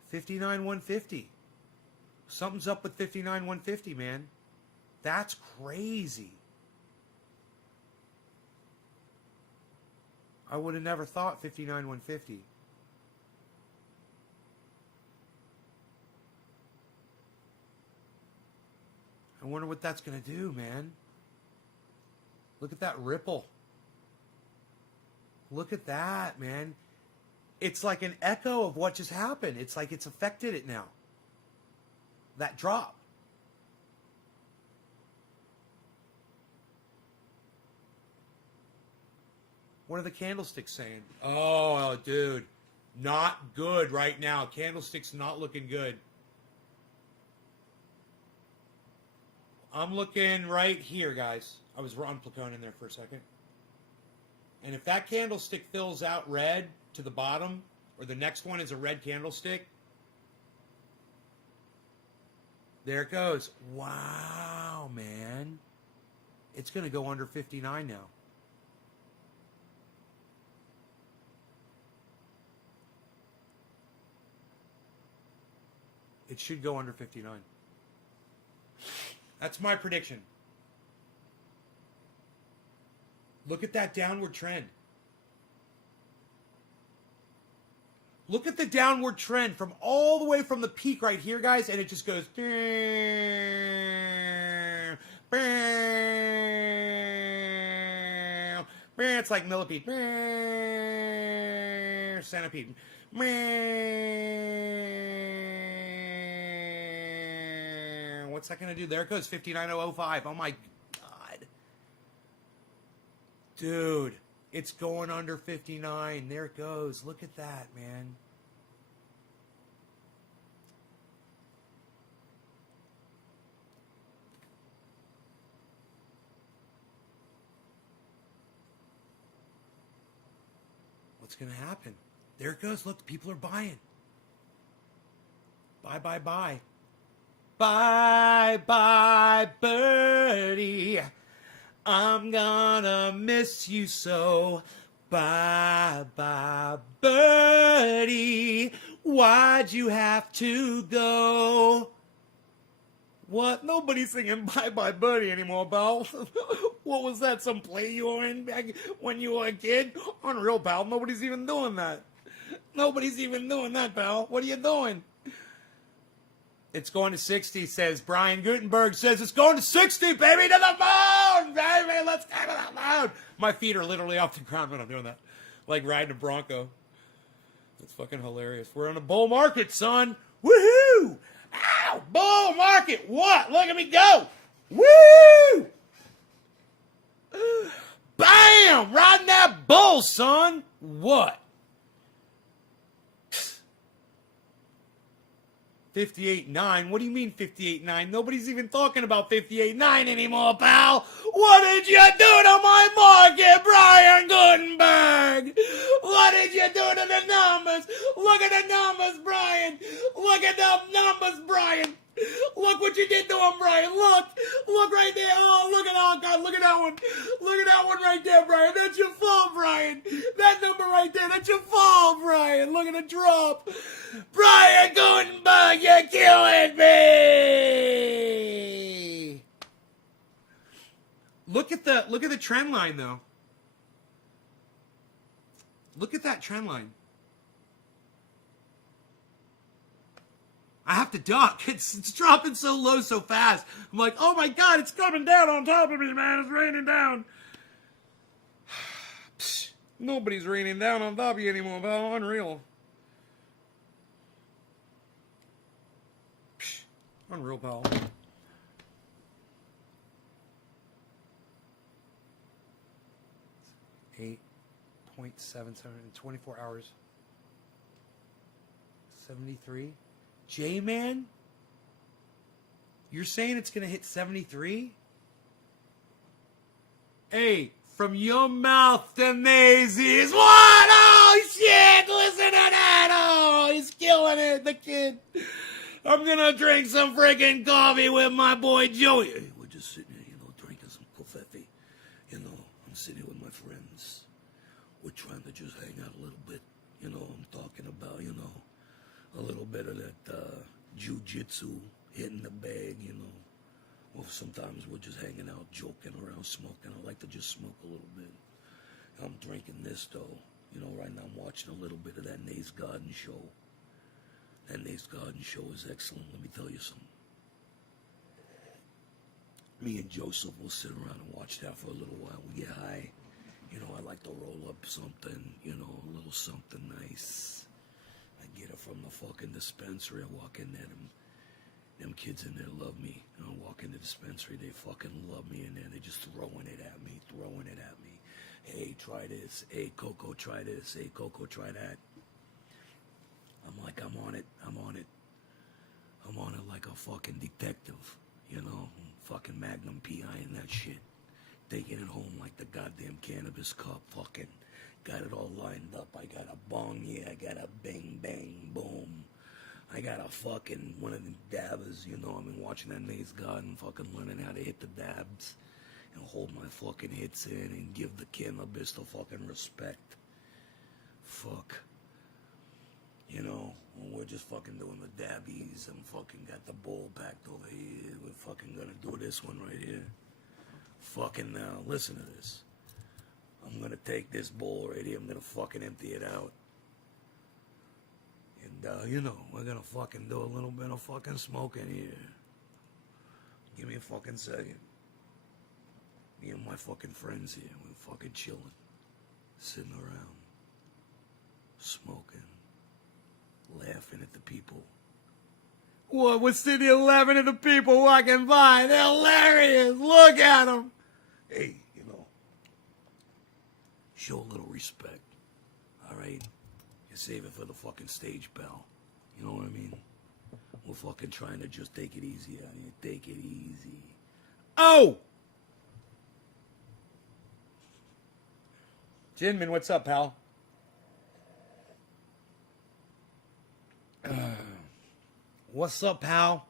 59,150. Something's up with 59,150, man. That's crazy. I would have never thought 59,150. I wonder what that's going to do, man. Look at that ripple. Look at that, man. It's like an echo of what just happened. It's like it's affected it now. That drop. What are the candlesticks saying? Oh, dude. Not good right now. Candlesticks not looking good. I'm looking right here, guys. I was unplaconing there for a second. And if that candlestick fills out red to the bottom, or the next one is a red candlestick, There it goes. Wow, man. It's going to go under 59 now. It should go under 59. That's my prediction. Look at that downward trend. Look at the downward trend from all the way from the peak right here, guys, and it just goes. It's like millipede. Centipede. What's that going to do? There it goes, 59.005. Oh, my God. Dude, it's going under 59. There it goes. Look at that, man. What's going to happen? There it goes. Look, people are buying. Buy, buy, buy. Bye, bye, birdie. I'm gonna miss you so. Bye, bye, birdie. Why'd you have to go? What? Nobody's singing Bye Bye Birdie anymore, pal. What was that? Some play you were in back when you were a kid? Unreal, pal. Nobody's even doing that. Nobody's even doing that, pal. What are you doing? It's going to 60, says Brian Gutenberg. Says it's going to 60, baby, to the moon, baby. Let's take it out loud. My feet are literally off the ground when I'm doing that. Like riding a Bronco. That's fucking hilarious. We're in a bull market, son. Woohoo! Ow! Bull market. What? Look at me go. Woo! Bam! Riding that bull, son. What? 58.9? What do you mean 58.9? Nobody's even talking about 58.9 anymore, pal. What did you do to my market, Brian Gutenberg? What did you do to the numbers? Look at the numbers, Brian. Look at the numbers, Brian. Look what you did to him, Brian. Look. Look right there. Oh, look at that. Oh, God, look at that one. Look at that one right there, Brian. That's your fault, Brian. That number right there, that's your fault, Brian. Look at the drop. Brian Gutenberg, you're killing me. Look at the trend line, though. Look at that trend line. I have to duck. It's dropping so low so fast. I'm like, oh my God, it's coming down on top of me, man. It's raining down. Psh, nobody's raining down on top of you anymore, pal. Unreal. Psh, unreal, pal. $8.77 in 24 hours. 73. J-Man? You're saying it's going to hit 73? Hey, from your mouth to Maisie's. What? Oh, shit! Listen to that! Oh, he's killing it, the kid. I'm going to drink some freaking coffee with my boy Joey. Hey, we're just sitting here, drinking some coffee. I'm sitting here with my friends. We're trying to just hang out a little bit. I'm talking about, a little bit of that jiu-jitsu, hitting the bag, Or sometimes we're just hanging out, joking around, smoking. I like to just smoke a little bit. I'm drinking this, though. Right now I'm watching a little bit of that Nate's Garden show. That Nate's Garden show is excellent. Let me tell you something. Me and Joseph will sit around and watch that for a little while. We get high. I like to roll up something, a little something nice. I get it from the fucking dispensary. I walk in there, them kids in there love me. I walk in the dispensary, they fucking love me in there. They just throwing it at me. Hey, try this. Hey, Coco, try this. Hey, Coco, try that. I'm like, I'm on it like a fucking detective, fucking Magnum PI and that shit. Taking it home like the goddamn cannabis cup, fucking got it all lined up. I got a bong, yeah, I got a bang, bang, boom. I got a fucking one of the dabbers, you know. I've been watching that Maze Garden, fucking learning how to hit the dabs and hold my fucking hits in and give the cannabis the fucking respect. Fuck. You know, we're just fucking doing the dabbies. I'm fucking got the bowl packed over here. We're fucking gonna do this one right here. Fucking now, listen to this. I'm gonna take this bowl right here. I'm gonna fucking empty it out. And, you know, we're gonna fucking do a little bit of fucking smoking here. Give me a fucking second. Me and my fucking friends here, we're fucking chilling. Sitting around. Smoking. Laughing at the people. What? We're sitting here laughing at the people walking by. They're hilarious. Look at them. Hey, you know, show a little respect. All right? You save it for the fucking stage, pal. You know what I mean? We're fucking trying to just take it easy out here. Take it easy. Oh! Jinmin, what's up, pal? What's up, pal?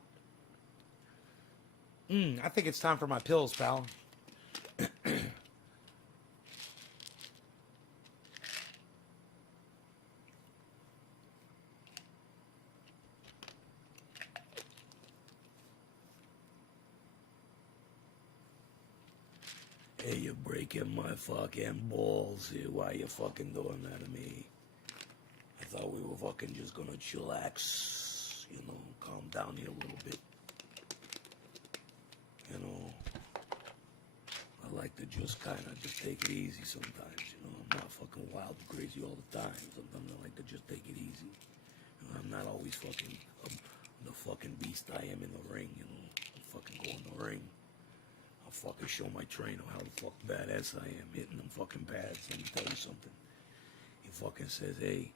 I think it's time for my pills, pal. Hey, you're breaking my fucking balls here. Why you fucking doing that to me? I thought we were fucking just gonna chillax, you know, calm down here a little bit. You know, I like to just kind of just take it easy sometimes, you know. I'm not fucking wild and crazy all the time. Sometimes I like to just take it easy. You know, I'm not always fucking the fucking beast I am in the ring, you know. I fucking go in the ring. I'll fucking show my trainer how the fuck badass I am hitting them fucking pads. Let me tell you something. He fucking says, hey,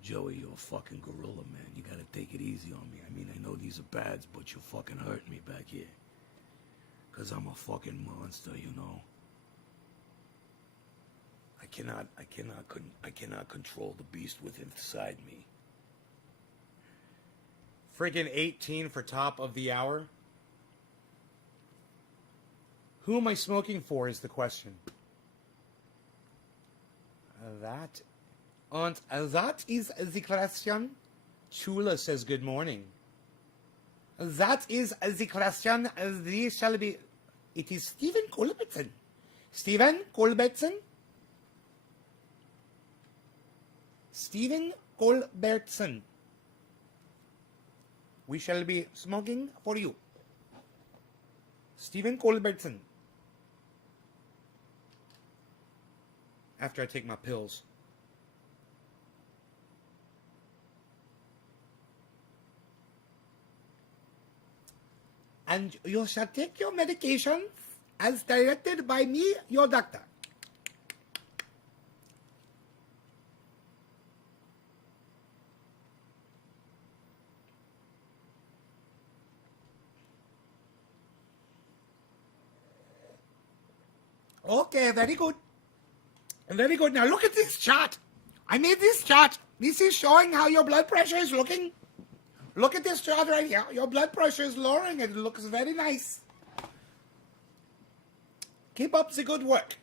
Joey, you're a fucking gorilla, man. You gotta take it easy on me. I mean, I know these are pads, but you're fucking hurting me back here. Cause I'm a fucking monster, you know. I cannot control the beast within inside me. Friggin' 18 for top of the hour. Who am I smoking for is the question. That is the question. Chula says good morning. That is the question. This shall be. It is Stephen Colbertson. Stephen Colbertson. Stephen Colbertson. We shall be smoking for you. Stephen Colbertson. After I take my pills. And you shall take your medication as directed by me, your doctor. Okay, very good. Very good. Now look at this chart. I made this chart. This is showing how your blood pressure is looking. Look at this chart right here. Your blood pressure is lowering. It looks very nice. Keep up the good work.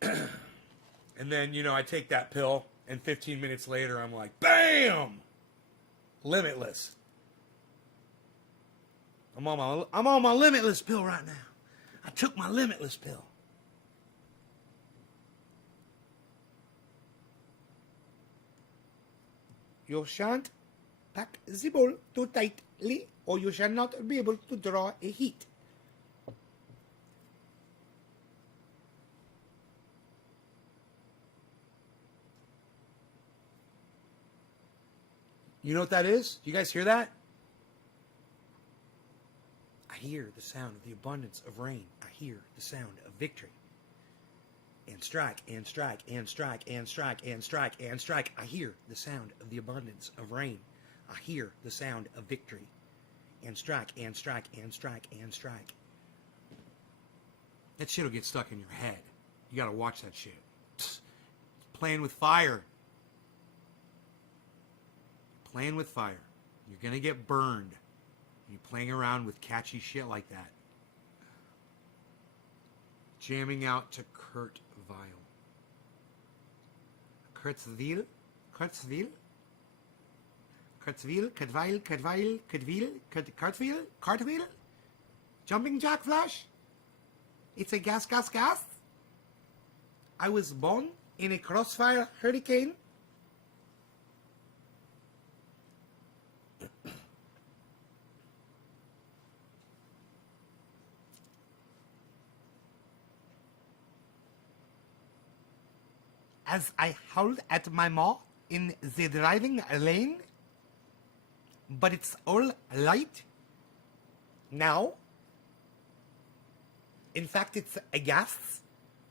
And then, you know, I take that pill, and 15 minutes later, I'm like, bam! Limitless. I'm on my limitless pill right now. I took my limitless pill. You shan't pack the bowl too tightly, or you shall not be able to draw a heat. You know what that is? Do you guys hear that? I hear the sound of the abundance of rain. I hear the sound of victory. And strike, and strike, and strike, and strike, and strike, and strike. I hear the sound of the abundance of rain. I hear the sound of victory. And strike, and strike, and strike, and strike. That shit will get stuck in your head. You gotta watch that shit. Psst. Playing with fire. playing with fire. You're going to get burned. You're playing around with catchy shit like that. Jamming out to Kurt Vile. Kurtzville? Kurtzville? Kurtzville? Kurtville? Kurtville? Kurtville? Kurtville? Cartville? Jumping Jack Flash? It's a gas, gas, gas. I was born in a crossfire hurricane. As I howled at my maw in the driving lane, but it's all light now. In fact, it's a gas,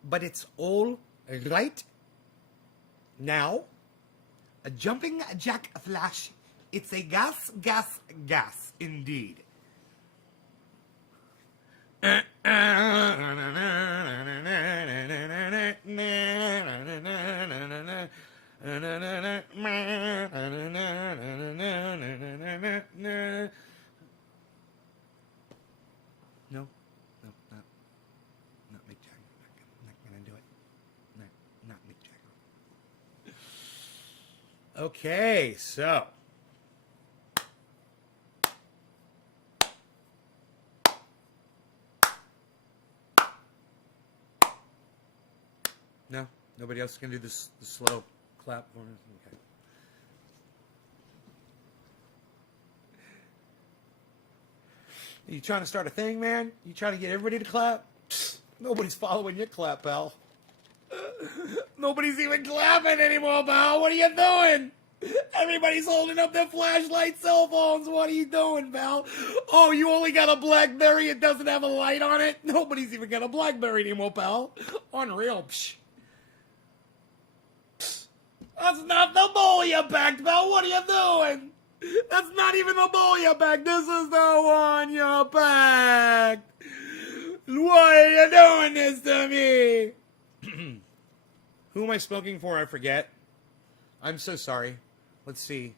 but it's all right now. A jumping jack flash. It's a gas, gas, gas, indeed. No, not Mick Jagger. Not gonna do it. Not Mick Jagger. Okay, so. No, nobody else can do this. The slow clap. Okay. You trying to start a thing, man? You trying to get everybody to clap? Psst, nobody's following your clap, pal. Nobody's even clapping anymore, pal. What are you doing? Everybody's holding up their flashlight cell phones. What are you doing, pal? Oh, you only got a BlackBerry. It doesn't have a light on it. Nobody's even got a BlackBerry anymore, pal. Unreal. Psh. Psh. That's not the bowl you packed, pal. What are you doing? That's not even the bowl you packed. This is the one you packed. Why are you doing this to me? Who am I smoking for? I forget. I'm so sorry. Let's see.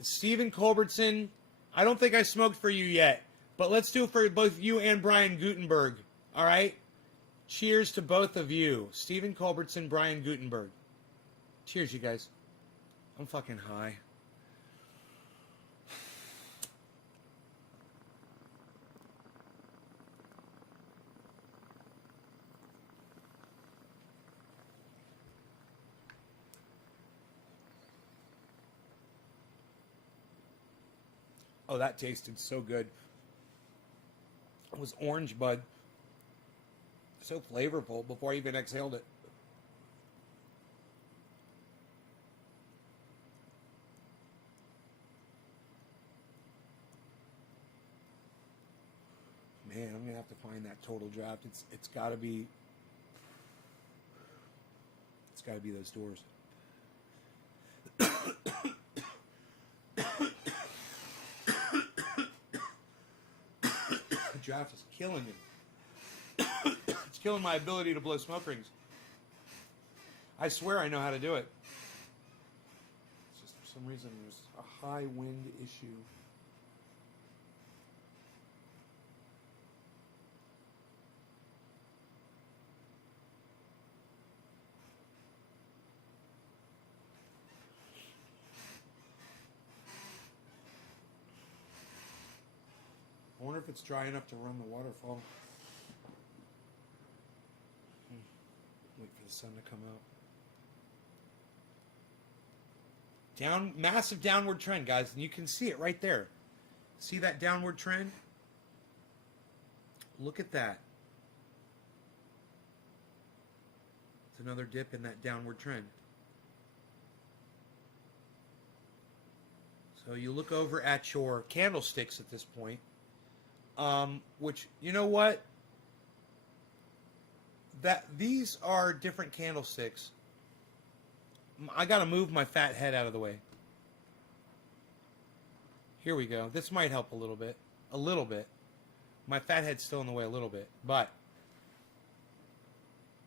Stephen Culbertson. I don't think I smoked for you yet. But let's do it for both you and Brian Gutenberg. All right? Cheers to both of you. Stephen Culbertson, Brian Gutenberg. Cheers, you guys. I'm fucking high. Oh, that tasted so good. It was orange bud. So flavorful before I even exhaled it. Man, I'm gonna have to find that total draft. It's gotta be those doors. The draft is killing me. It's killing my ability to blow smoke rings. I swear I know how to do it. It's just for some reason there's a high wind issue. I wonder if it's dry enough to run the waterfall. Wait for the sun to come out. Massive downward trend, guys, and you can see it right there. See that downward trend? Look at that. It's another dip in that downward trend. So you look over at your candlesticks at this point. Which, you know what? These are different candlesticks. I gotta move my fat head out of the way. Here we go. This might help a little bit. A little bit. My fat head's still in the way a little bit. But,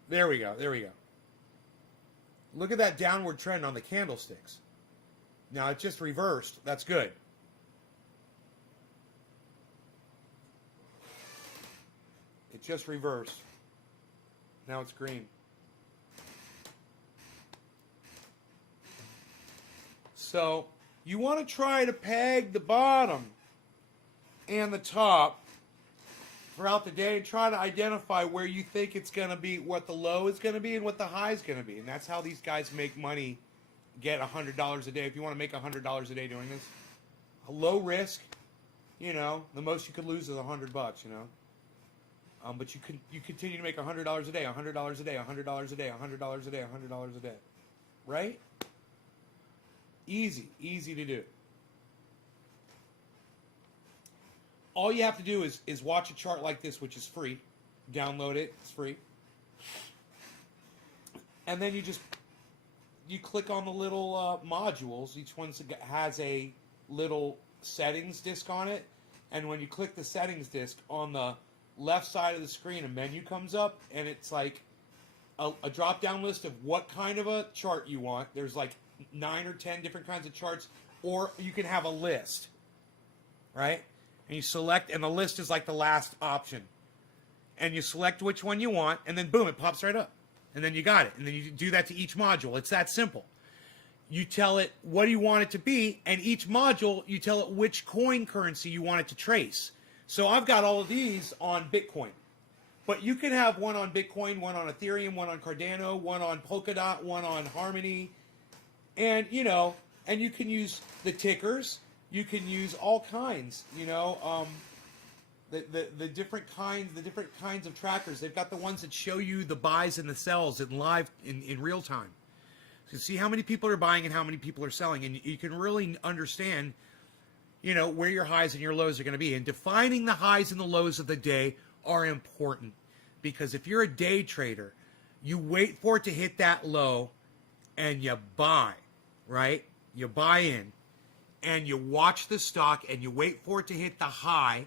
there we go. There we go. Look at that downward trend on the candlesticks. Now it just reversed. That's good. It just reversed. Now it's green. So you want to try to peg the bottom and the top throughout the day and try to identify where you think it's going to be, what the low is going to be and what the high is going to be. And that's how these guys make money, get $100 a day. If you want to make $100 a day doing this, a low risk, you know, the most you could lose is $100, you know. But you continue to make $100 a day, $100 a day, $100 a day, $100 a day, $100 a day, right? Easy to do. All you have to do is watch a chart like this, which is free. Download it; it's free. And then you click on the little modules. Each one has a little settings disc on it, and when you click the settings disc on the left side of the screen, a menu comes up, and it's like a drop-down list of what kind of a chart you want. There's like 9 or 10 different kinds of charts, or you can have a list, right? And you select, and the list is like the last option. And you select which one you want, and then boom, it pops right up. And then you got it. And then you do that to each module. It's that simple. You tell it what do you want it to be, and each module, you tell it which coin currency you want it to trace. So I've got all of these on Bitcoin. But you can have one on Bitcoin, one on Ethereum, one on Cardano, one on Polkadot, one on Harmony. And, you know, and you can use the tickers. You can use all kinds, you know, the different kinds of trackers. They've got the ones that show you the buys and the sells in live, in real time. So you see how many people are buying and how many people are selling. And you can really understand, you know, where your highs and your lows are going to be. And defining the highs and the lows of the day are important. Because if you're a day trader, you wait for it to hit that low and you buy, right? You buy in. And you watch the stock and you wait for it to hit the high.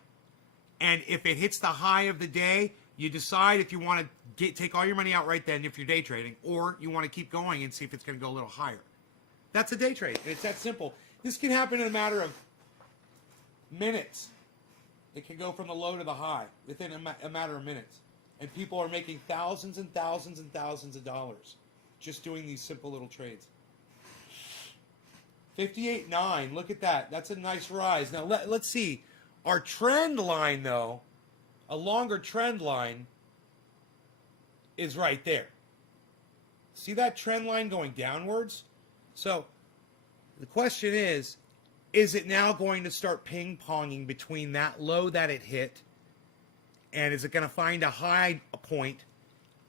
And if it hits the high of the day, you decide if you want to take all your money out right then if you're day trading, or you want to keep going and see if it's going to go a little higher. That's a day trade. It's that simple. This can happen in a matter of minutes. It can go from the low to the high within a matter of minutes. And people are making thousands and thousands and thousands of dollars just doing these simple little trades. 58.9, look at that. That's a nice rise. Now, let's see. Our trend line, though, a longer trend line, is right there. See that trend line going downwards? So, the question is it now going to start ping-ponging between that low that it hit, and is it going to find a high point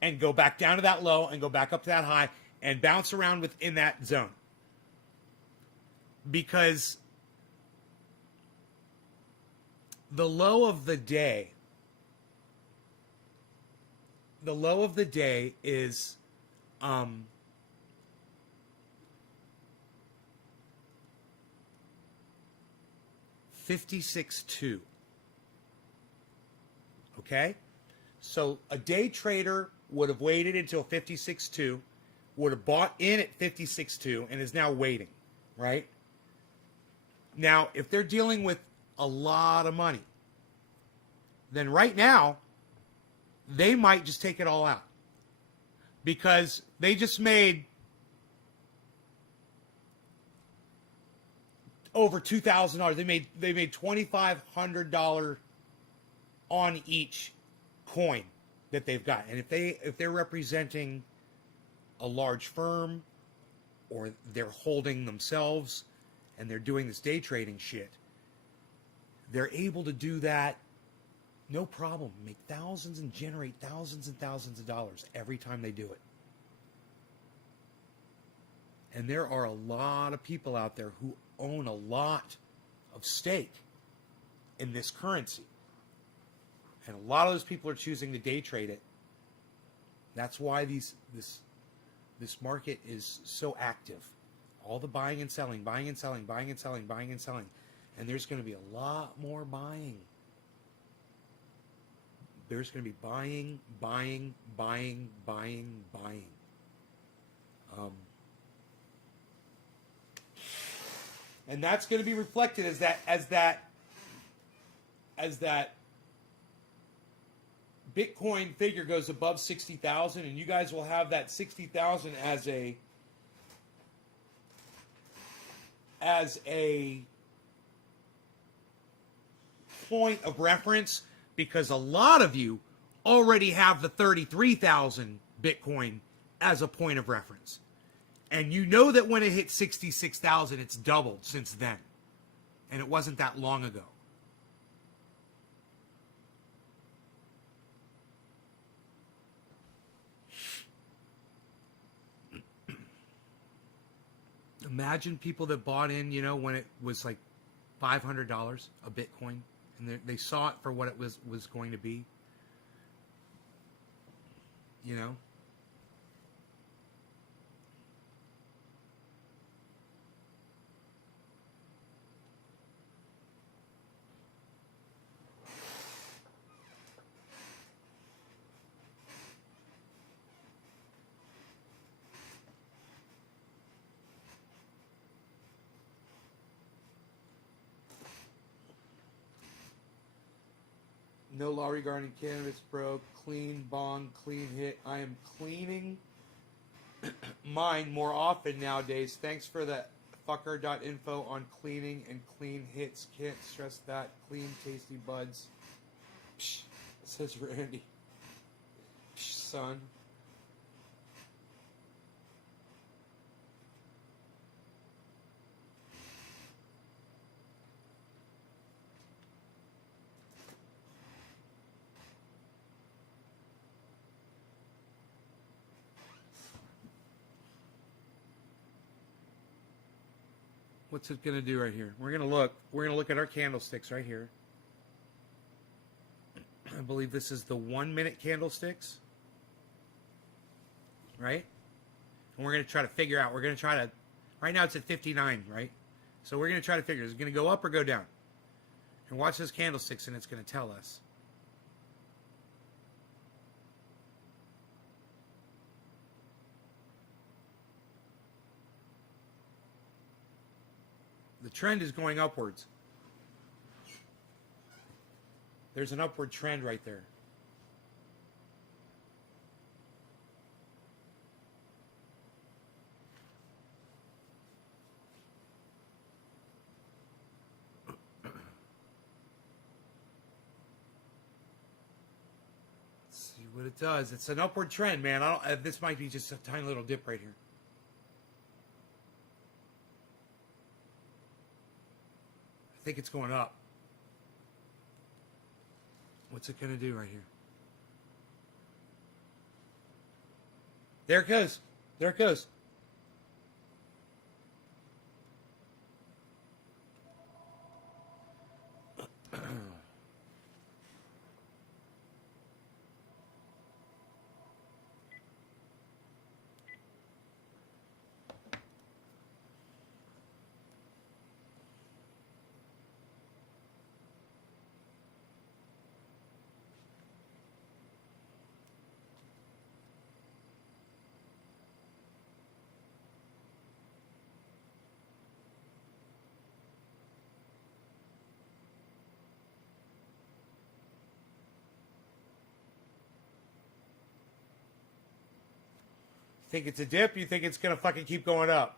and go back down to that low and go back up to that high and bounce around within that zone? Because the low of the day is 56.2. Okay? So a day trader would have waited until 56.2, would have bought in at 56.2, and is now waiting, right? Now, if they're dealing with a lot of money, then right now, they might just take it all out. Because they just made over $2,000. They made $2,500 on each coin that they've got. And if they're representing a large firm, or they're holding themselves and they're doing this day trading shit, they're able to do that no problem. Make thousands and generate thousands and thousands of dollars every time they do it. And there are a lot of people out there who own a lot of stake in this currency. And a lot of those people are choosing to day trade it. That's why this market is so active. All the buying and selling, buying and selling, buying and selling, buying and selling. And there's going to be a lot more buying. There's going to be buying. And that's going to be reflected as that Bitcoin figure goes above 60,000, and you guys will have that 60,000 as a point of reference, because a lot of you already have the 33,000 Bitcoin as a point of reference. And you know that when it hit 66,000, it's doubled since then. And it wasn't that long ago. Imagine people that bought in, you know, when it was like $500 a Bitcoin, and they saw it for what it was going to be. You know? No law regarding cannabis, bro. Clean bong, clean hit. I am cleaning mine more often nowadays. Thanks for that fucker.info on cleaning and clean hits. Can't stress that. Clean, tasty buds. Psh, says Randy. Psh, son. What's it going to do right here? We're going to look at our candlesticks right here. I believe this is the 1 minute candlesticks. Right? And we're going to try to figure out, right now it's at 59, right? So we're going to try to figure, is it going to go up or go down? And watch those candlesticks and it's going to tell us. The trend is going upwards. There's an upward trend right there. Let's see what it does. It's an upward trend, man. This might be just a tiny little dip right here. I think it's going up. What's it going to do right here? There it goes. There it goes. Think it's a dip? You think it's going to fucking keep going up?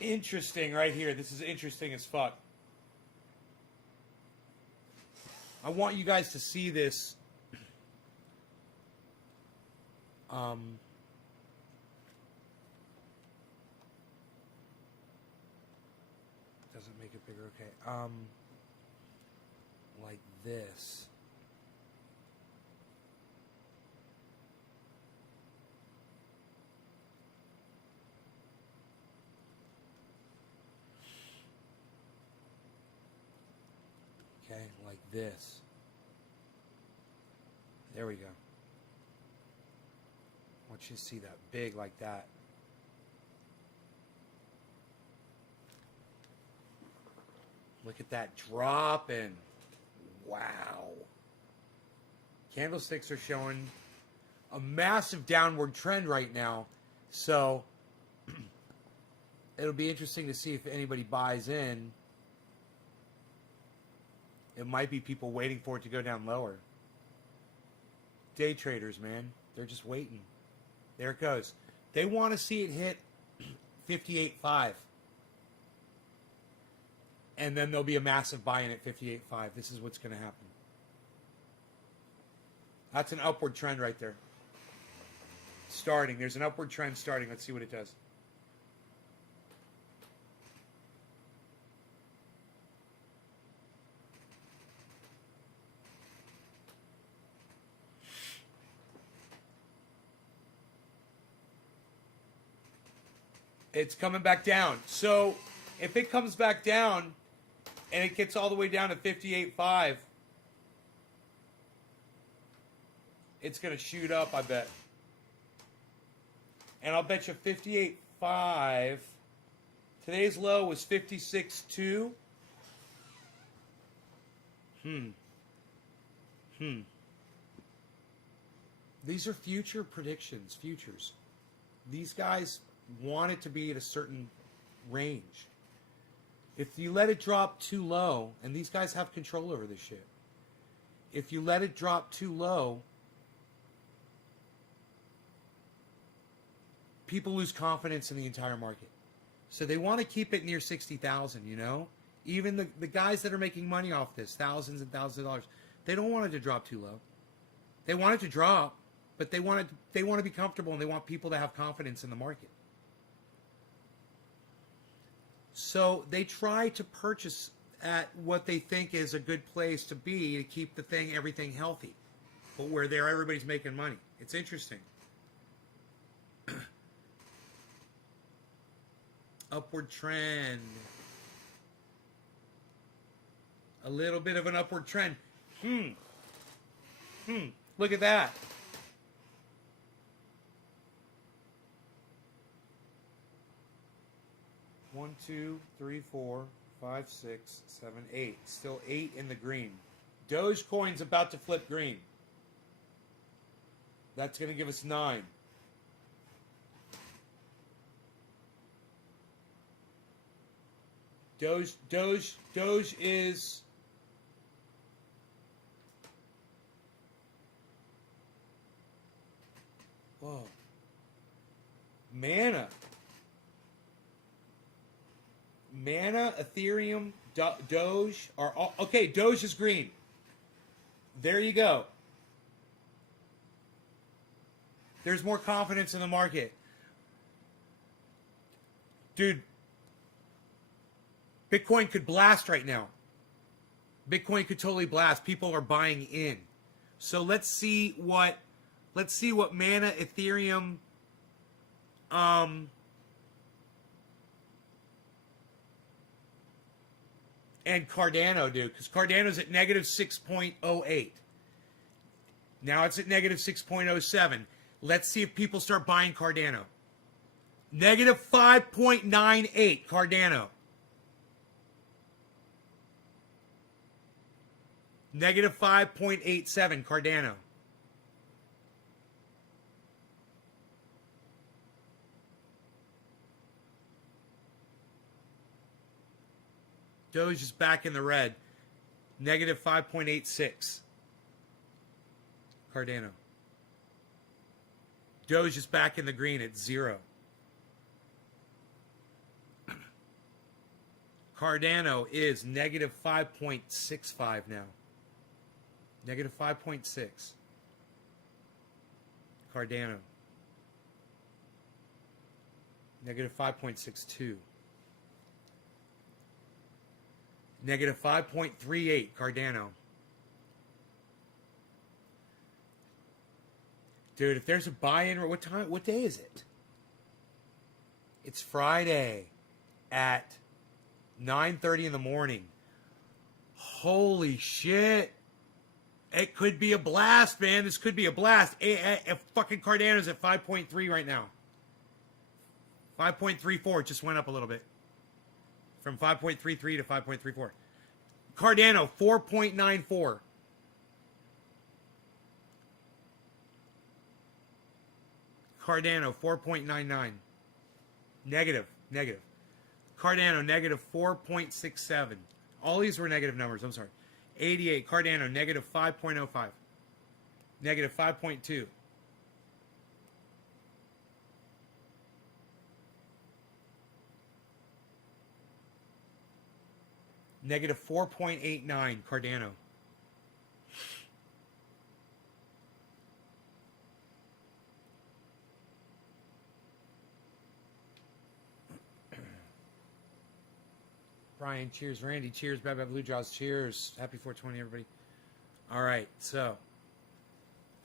Interesting right here. This is interesting as fuck. I want you guys to see this. Doesn't make it bigger. Okay. Like this. Okay, like this. There we go. I want you to see that big like that. Look at that dropping. Wow. Candlesticks are showing a massive downward trend right now So it'll be interesting to see if anybody buys in. It might be people waiting for it to go down lower. Day traders, man. They're just waiting. There it goes. They want to see it hit 58.5. And then there'll be a massive buy-in at 58.5. This is what's going to happen. That's an upward trend right there. Starting. There's an upward trend starting. Let's see what it does. It's coming back down. So if it comes back down and it gets all the way down to 58.5, it's going to shoot up, I bet. And I'll bet you 58.5. Today's low was 56.2. These are future predictions, futures. These guys want it to be at a certain range. If you let it drop too low, and these guys have control over this shit, if you let it drop too low, people lose confidence in the entire market. So they want to keep it near 60,000, you know? Even the guys that are making money off this, thousands and thousands of dollars, they don't want it to drop too low. They want it to drop, but they want to be comfortable, and they want people to have confidence in the market. So they try to purchase at what they think is a good place to be to keep everything healthy, but where everybody's making money. It's interesting. Upward trend. A little bit of an upward trend. Look at that. One, two, three, 4, 5, 6, 7, 8. Still 8 in the green. Dogecoin's about to flip green. That's going to give us 9. Doge is... Whoa. Mana, Ethereum, Doge are all... Okay, Doge is green. There you go. There's more confidence in the market. Dude, Bitcoin could blast right now. Bitcoin could totally blast. People are buying in. So let's see what Mana, Ethereum, and Cardano do, because Cardano's at negative 6.08. Now it's at negative 6.07. Let's see if people start buying Cardano. Negative 5.98 Cardano. Negative 5.87 Cardano. Doge is back in the red. Negative 5.86. Cardano. Doge is back in the green at 0. Cardano is negative 5.65 now. Negative 5.6. Cardano. Negative 5.62. Negative 5.38, Cardano. Dude, if there's a buy-in, what day is it? It's Friday at 9:30 in the morning. Holy shit. It could be a blast, man. This could be a blast. Fucking Cardano's at 5.3 right now. 5.34, it just went up a little bit. From 5.33 to 5.34. Cardano, 4.94. Cardano 4.99. Negative. Cardano negative 4.67. All these were negative numbers. I'm sorry. 88. Cardano negative 5.05. Negative 5.2. Negative 4.89. Cardano. Brian, cheers. Randy, cheers. Bad Bad Blue Jaws, cheers. Happy 420, everybody. All right, so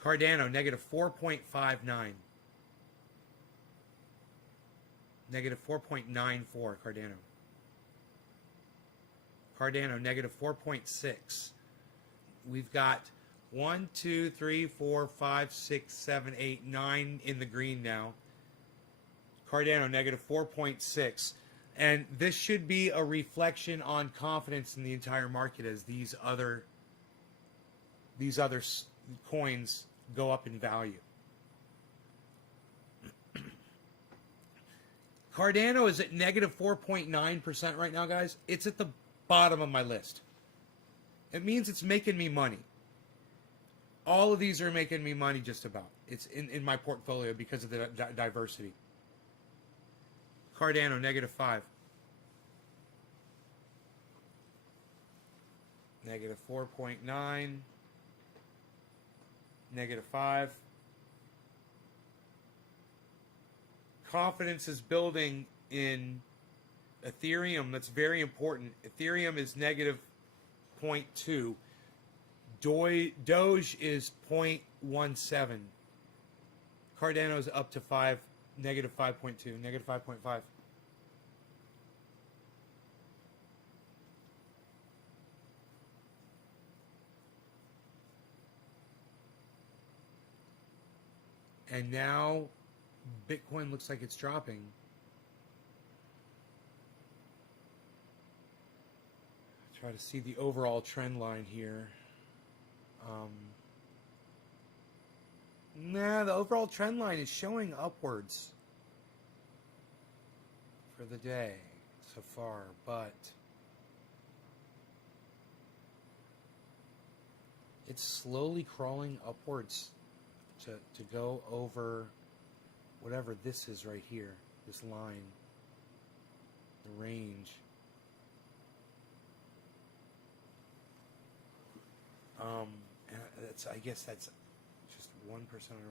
Cardano, negative 4.59. Negative 4.94, Cardano. Cardano, negative 4.6. We've got 1, 2, 3, 4, 5, 6, 7, 8, 9 in the green now. Cardano, negative 4.6. And this should be a reflection on confidence in the entire market as these other coins go up in value. Cardano is at negative 4.9% right now, guys. It's at the bottom of my list. It means it's making me money. All of these are making me money just about. It's in my portfolio because of the diversity. Cardano, negative 5. Negative 4.9. Negative 5. Confidence is building in Ethereum. That's very important. Ethereum is negative 0.2. Doge is 0.17. Cardano is up to 5. Negative 5.2. Negative 5.5. And now Bitcoin looks like it's dropping. Try to see the overall trend line here. Nah, the overall trend line is showing upwards for the day so far, but it's slowly crawling upwards to go over whatever this is right here, this line, the range. And I guess that's just 1% or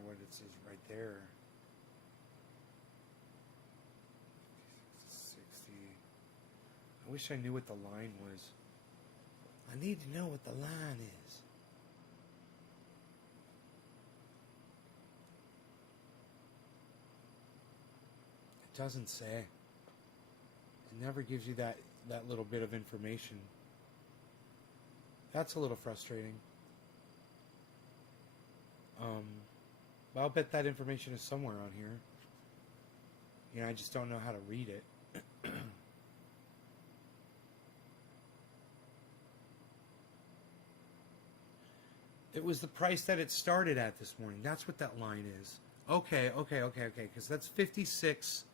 what it says right there. 60. I wish I knew what the line was. I need to know what the line is. It doesn't say. It never gives you that little bit of information. That's a little frustrating. But I'll bet that information is somewhere on here. You know, I just don't know how to read it. It was the price that it started at this morning. That's what that line is. Okay. Because that's 56.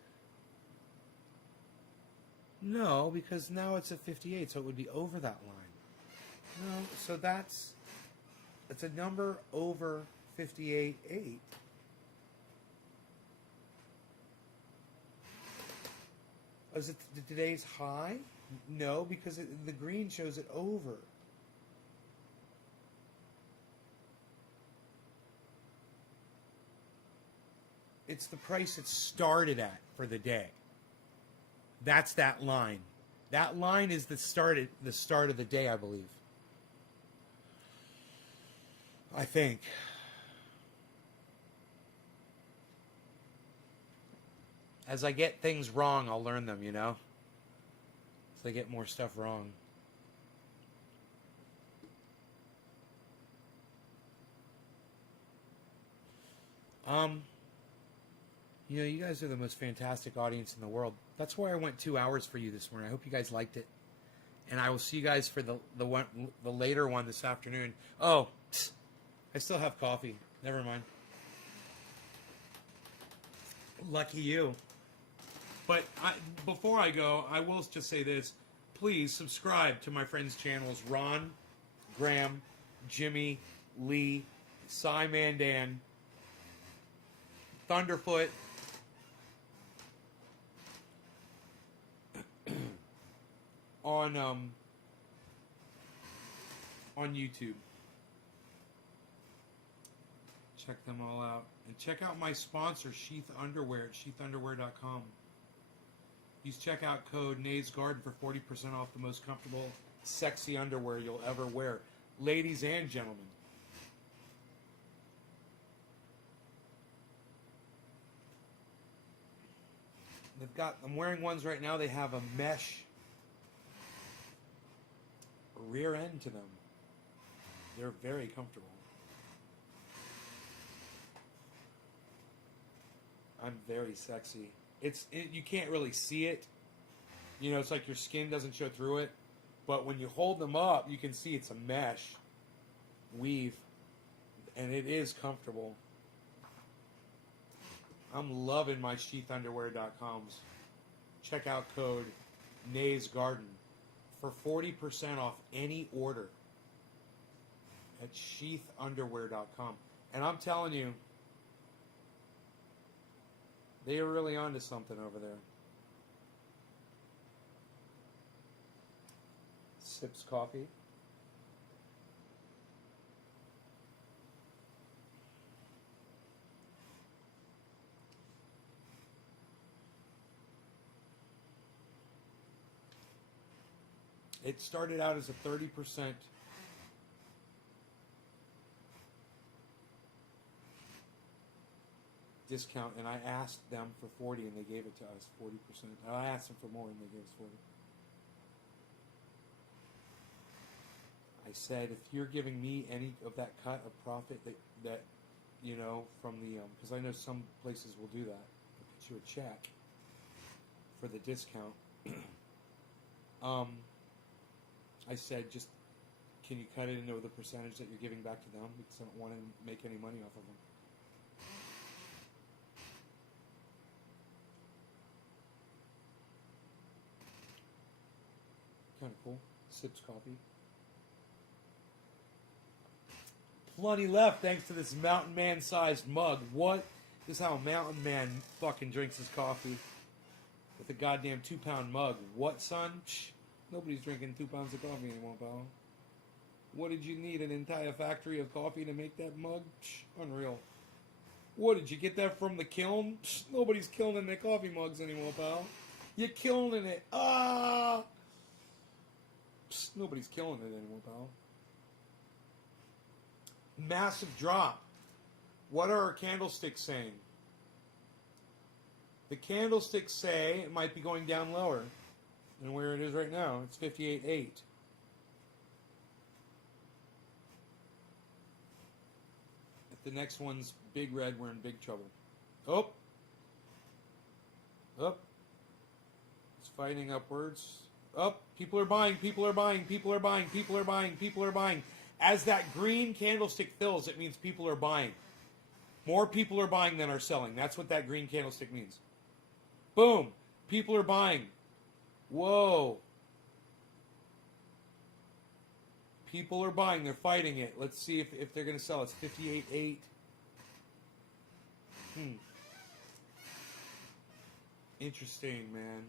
No, because now it's at 58, so it would be over that line. No, so it's a number over 58.8. Is it today's high? No, because the green shows it over. It's the price it started at for the day. That's that line. That line is the start of the day, I believe. I think. As I get things wrong, I'll learn them, you know? As I get more stuff wrong. You know, you guys are the most fantastic audience in the world. That's why I went 2 hours for you this morning. I hope you guys liked it. And I will see you guys for the later one this afternoon. Oh, I still have coffee. Never mind. Lucky you. But before I go, I will just say this. Please subscribe to my friends' channels, Ron, Graham, Jimmy, Lee, Cy Mandan, Thunderfoot, on YouTube. Check them all out. And check out my sponsor, Sheath Underwear, at sheathunderwear.com. Use checkout code Nays Garden for 40% off the most comfortable, sexy underwear you'll ever wear. Ladies and gentlemen. I'm wearing ones right now, they have a mesh rear end to them. They're very comfortable. I'm very sexy. You can't really see it. You know, it's like your skin doesn't show through it. But when you hold them up, you can see it's a mesh weave. And it is comfortable. I'm loving my sheathunderwear.coms. Checkout code Nays Garden for 40% off any order at sheathunderwear.com. And I'm telling you, they are really onto something over there. Sips coffee. It started out as a 30% discount, and I asked them for 40, and they gave it to us 40%. I asked them for more, and they gave us 40. I said, if you're giving me any of that cut of profit that you know, from the because I know some places will do that, they'll put you a check for the discount. I said, just can you cut it into the percentage that you're giving back to them, because I don't want to make any money off of them. Kind of cool. Sips coffee. Plenty left thanks to this mountain man sized mug. What? This is how a mountain man fucking drinks his coffee. With a goddamn 2-pound mug. What, son? Psh, nobody's drinking 2 pounds of coffee anymore, pal. What did you need? An entire factory of coffee to make that mug? Psh, unreal. What, did you get that from the kiln? Psh, nobody's kilning their coffee mugs anymore, pal. You're killing it. Ah! Psst, nobody's killing it anymore, pal. Massive drop. What are our candlesticks saying? The candlesticks say it might be going down lower than where it is right now. It's 58.8. If the next one's big red, we're in big trouble. Oh! Up. It's fighting upwards. Up. People are buying, people are buying, people are buying, people are buying, people are buying. As that green candlestick fills, it means people are buying. More people are buying than are selling. That's what that green candlestick means. Boom. People are buying. Whoa. People are buying. They're fighting it. Let's see if they're going to sell. It's 58.8. Interesting, man.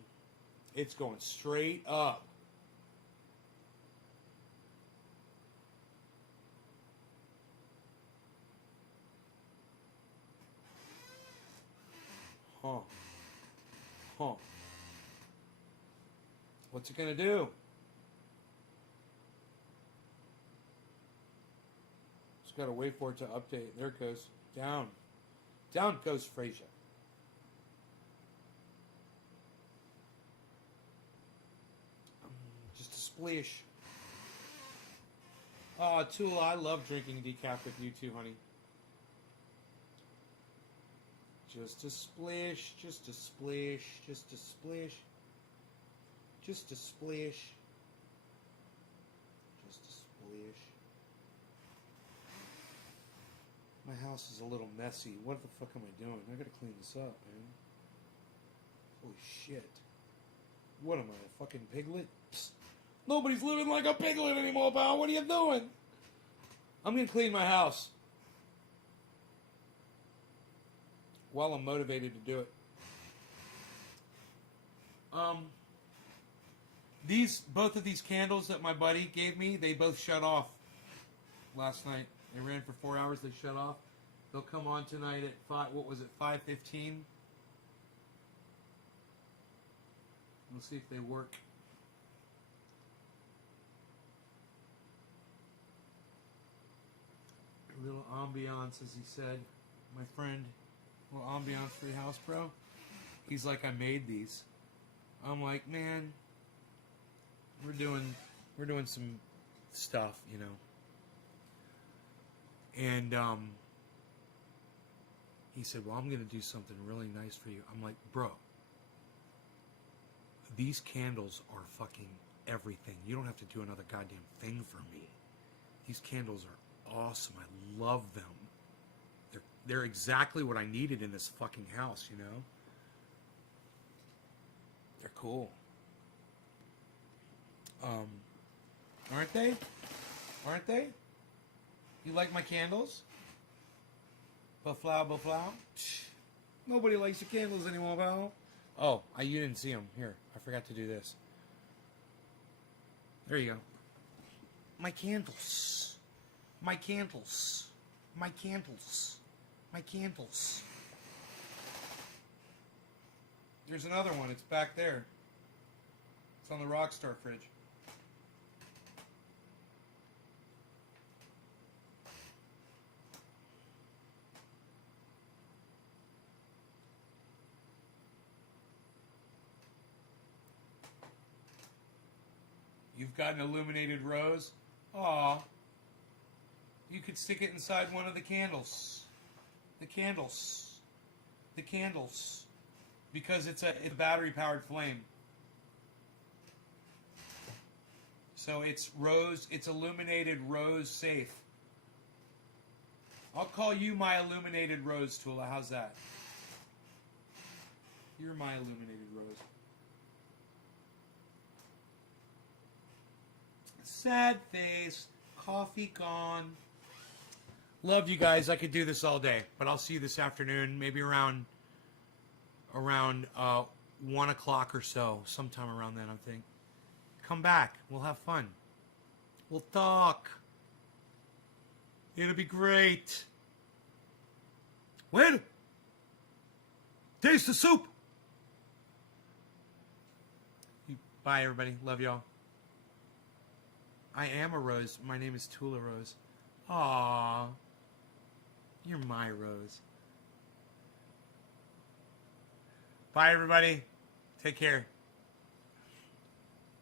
It's going straight up. Huh. What's it going to do? Just got to wait for it to update. There it goes. Down. Down goes Frasier. Just a splish. Oh, Tula, I love drinking decaf with you too, honey. Just a splish, just a splish, just a splish, just a splish, just a splish. My house is a little messy. What the fuck am I doing? I gotta clean this up, man. Holy shit. What am I, a fucking piglet? Psst. Nobody's living like a piglet anymore, pal. What are you doing? I'm gonna clean my house. While I'm motivated to do it. Both of these candles that my buddy gave me, they both shut off last night. They ran for 4 hours, they shut off. They'll come on tonight at 5:15? We'll see if they work. A little ambiance, as he said. My friend, a little ambiance for your house, bro. He's like, I made these. I'm like, man, we're doing some stuff, you know. And he said, well, I'm gonna do something really nice for you. I'm like, bro, these candles are fucking everything. You don't have to do another goddamn thing for me. These candles are awesome. I love them. They're exactly what I needed in this fucking house, you know? They're cool. Aren't they? Aren't they? You like my candles? Baflow, baflow? Psh, nobody likes your candles anymore, pal. Oh, you didn't see them. Here, I forgot to do this. There you go. My candles. My candles. My candles. My candles. There's another one. It's back there. It's on the Rockstar fridge. You've got an illuminated rose? Aw. You could stick it inside one of the candles. The candles. The candles. Because it's a battery-powered flame. So it's rose, it's illuminated rose safe. I'll call you my illuminated rose, Tula. How's that? You're my illuminated rose. Sad face. Coffee gone. Love you guys. I could do this all day, but I'll see you this afternoon, maybe around 1 o'clock or so, sometime around then, I think. Come back. We'll have fun. We'll talk. It'll be great. When? Taste the soup. Bye, everybody. Love y'all. I am a rose. My name is Tula Rose. Aww. You're my rose. Bye, everybody. Take care.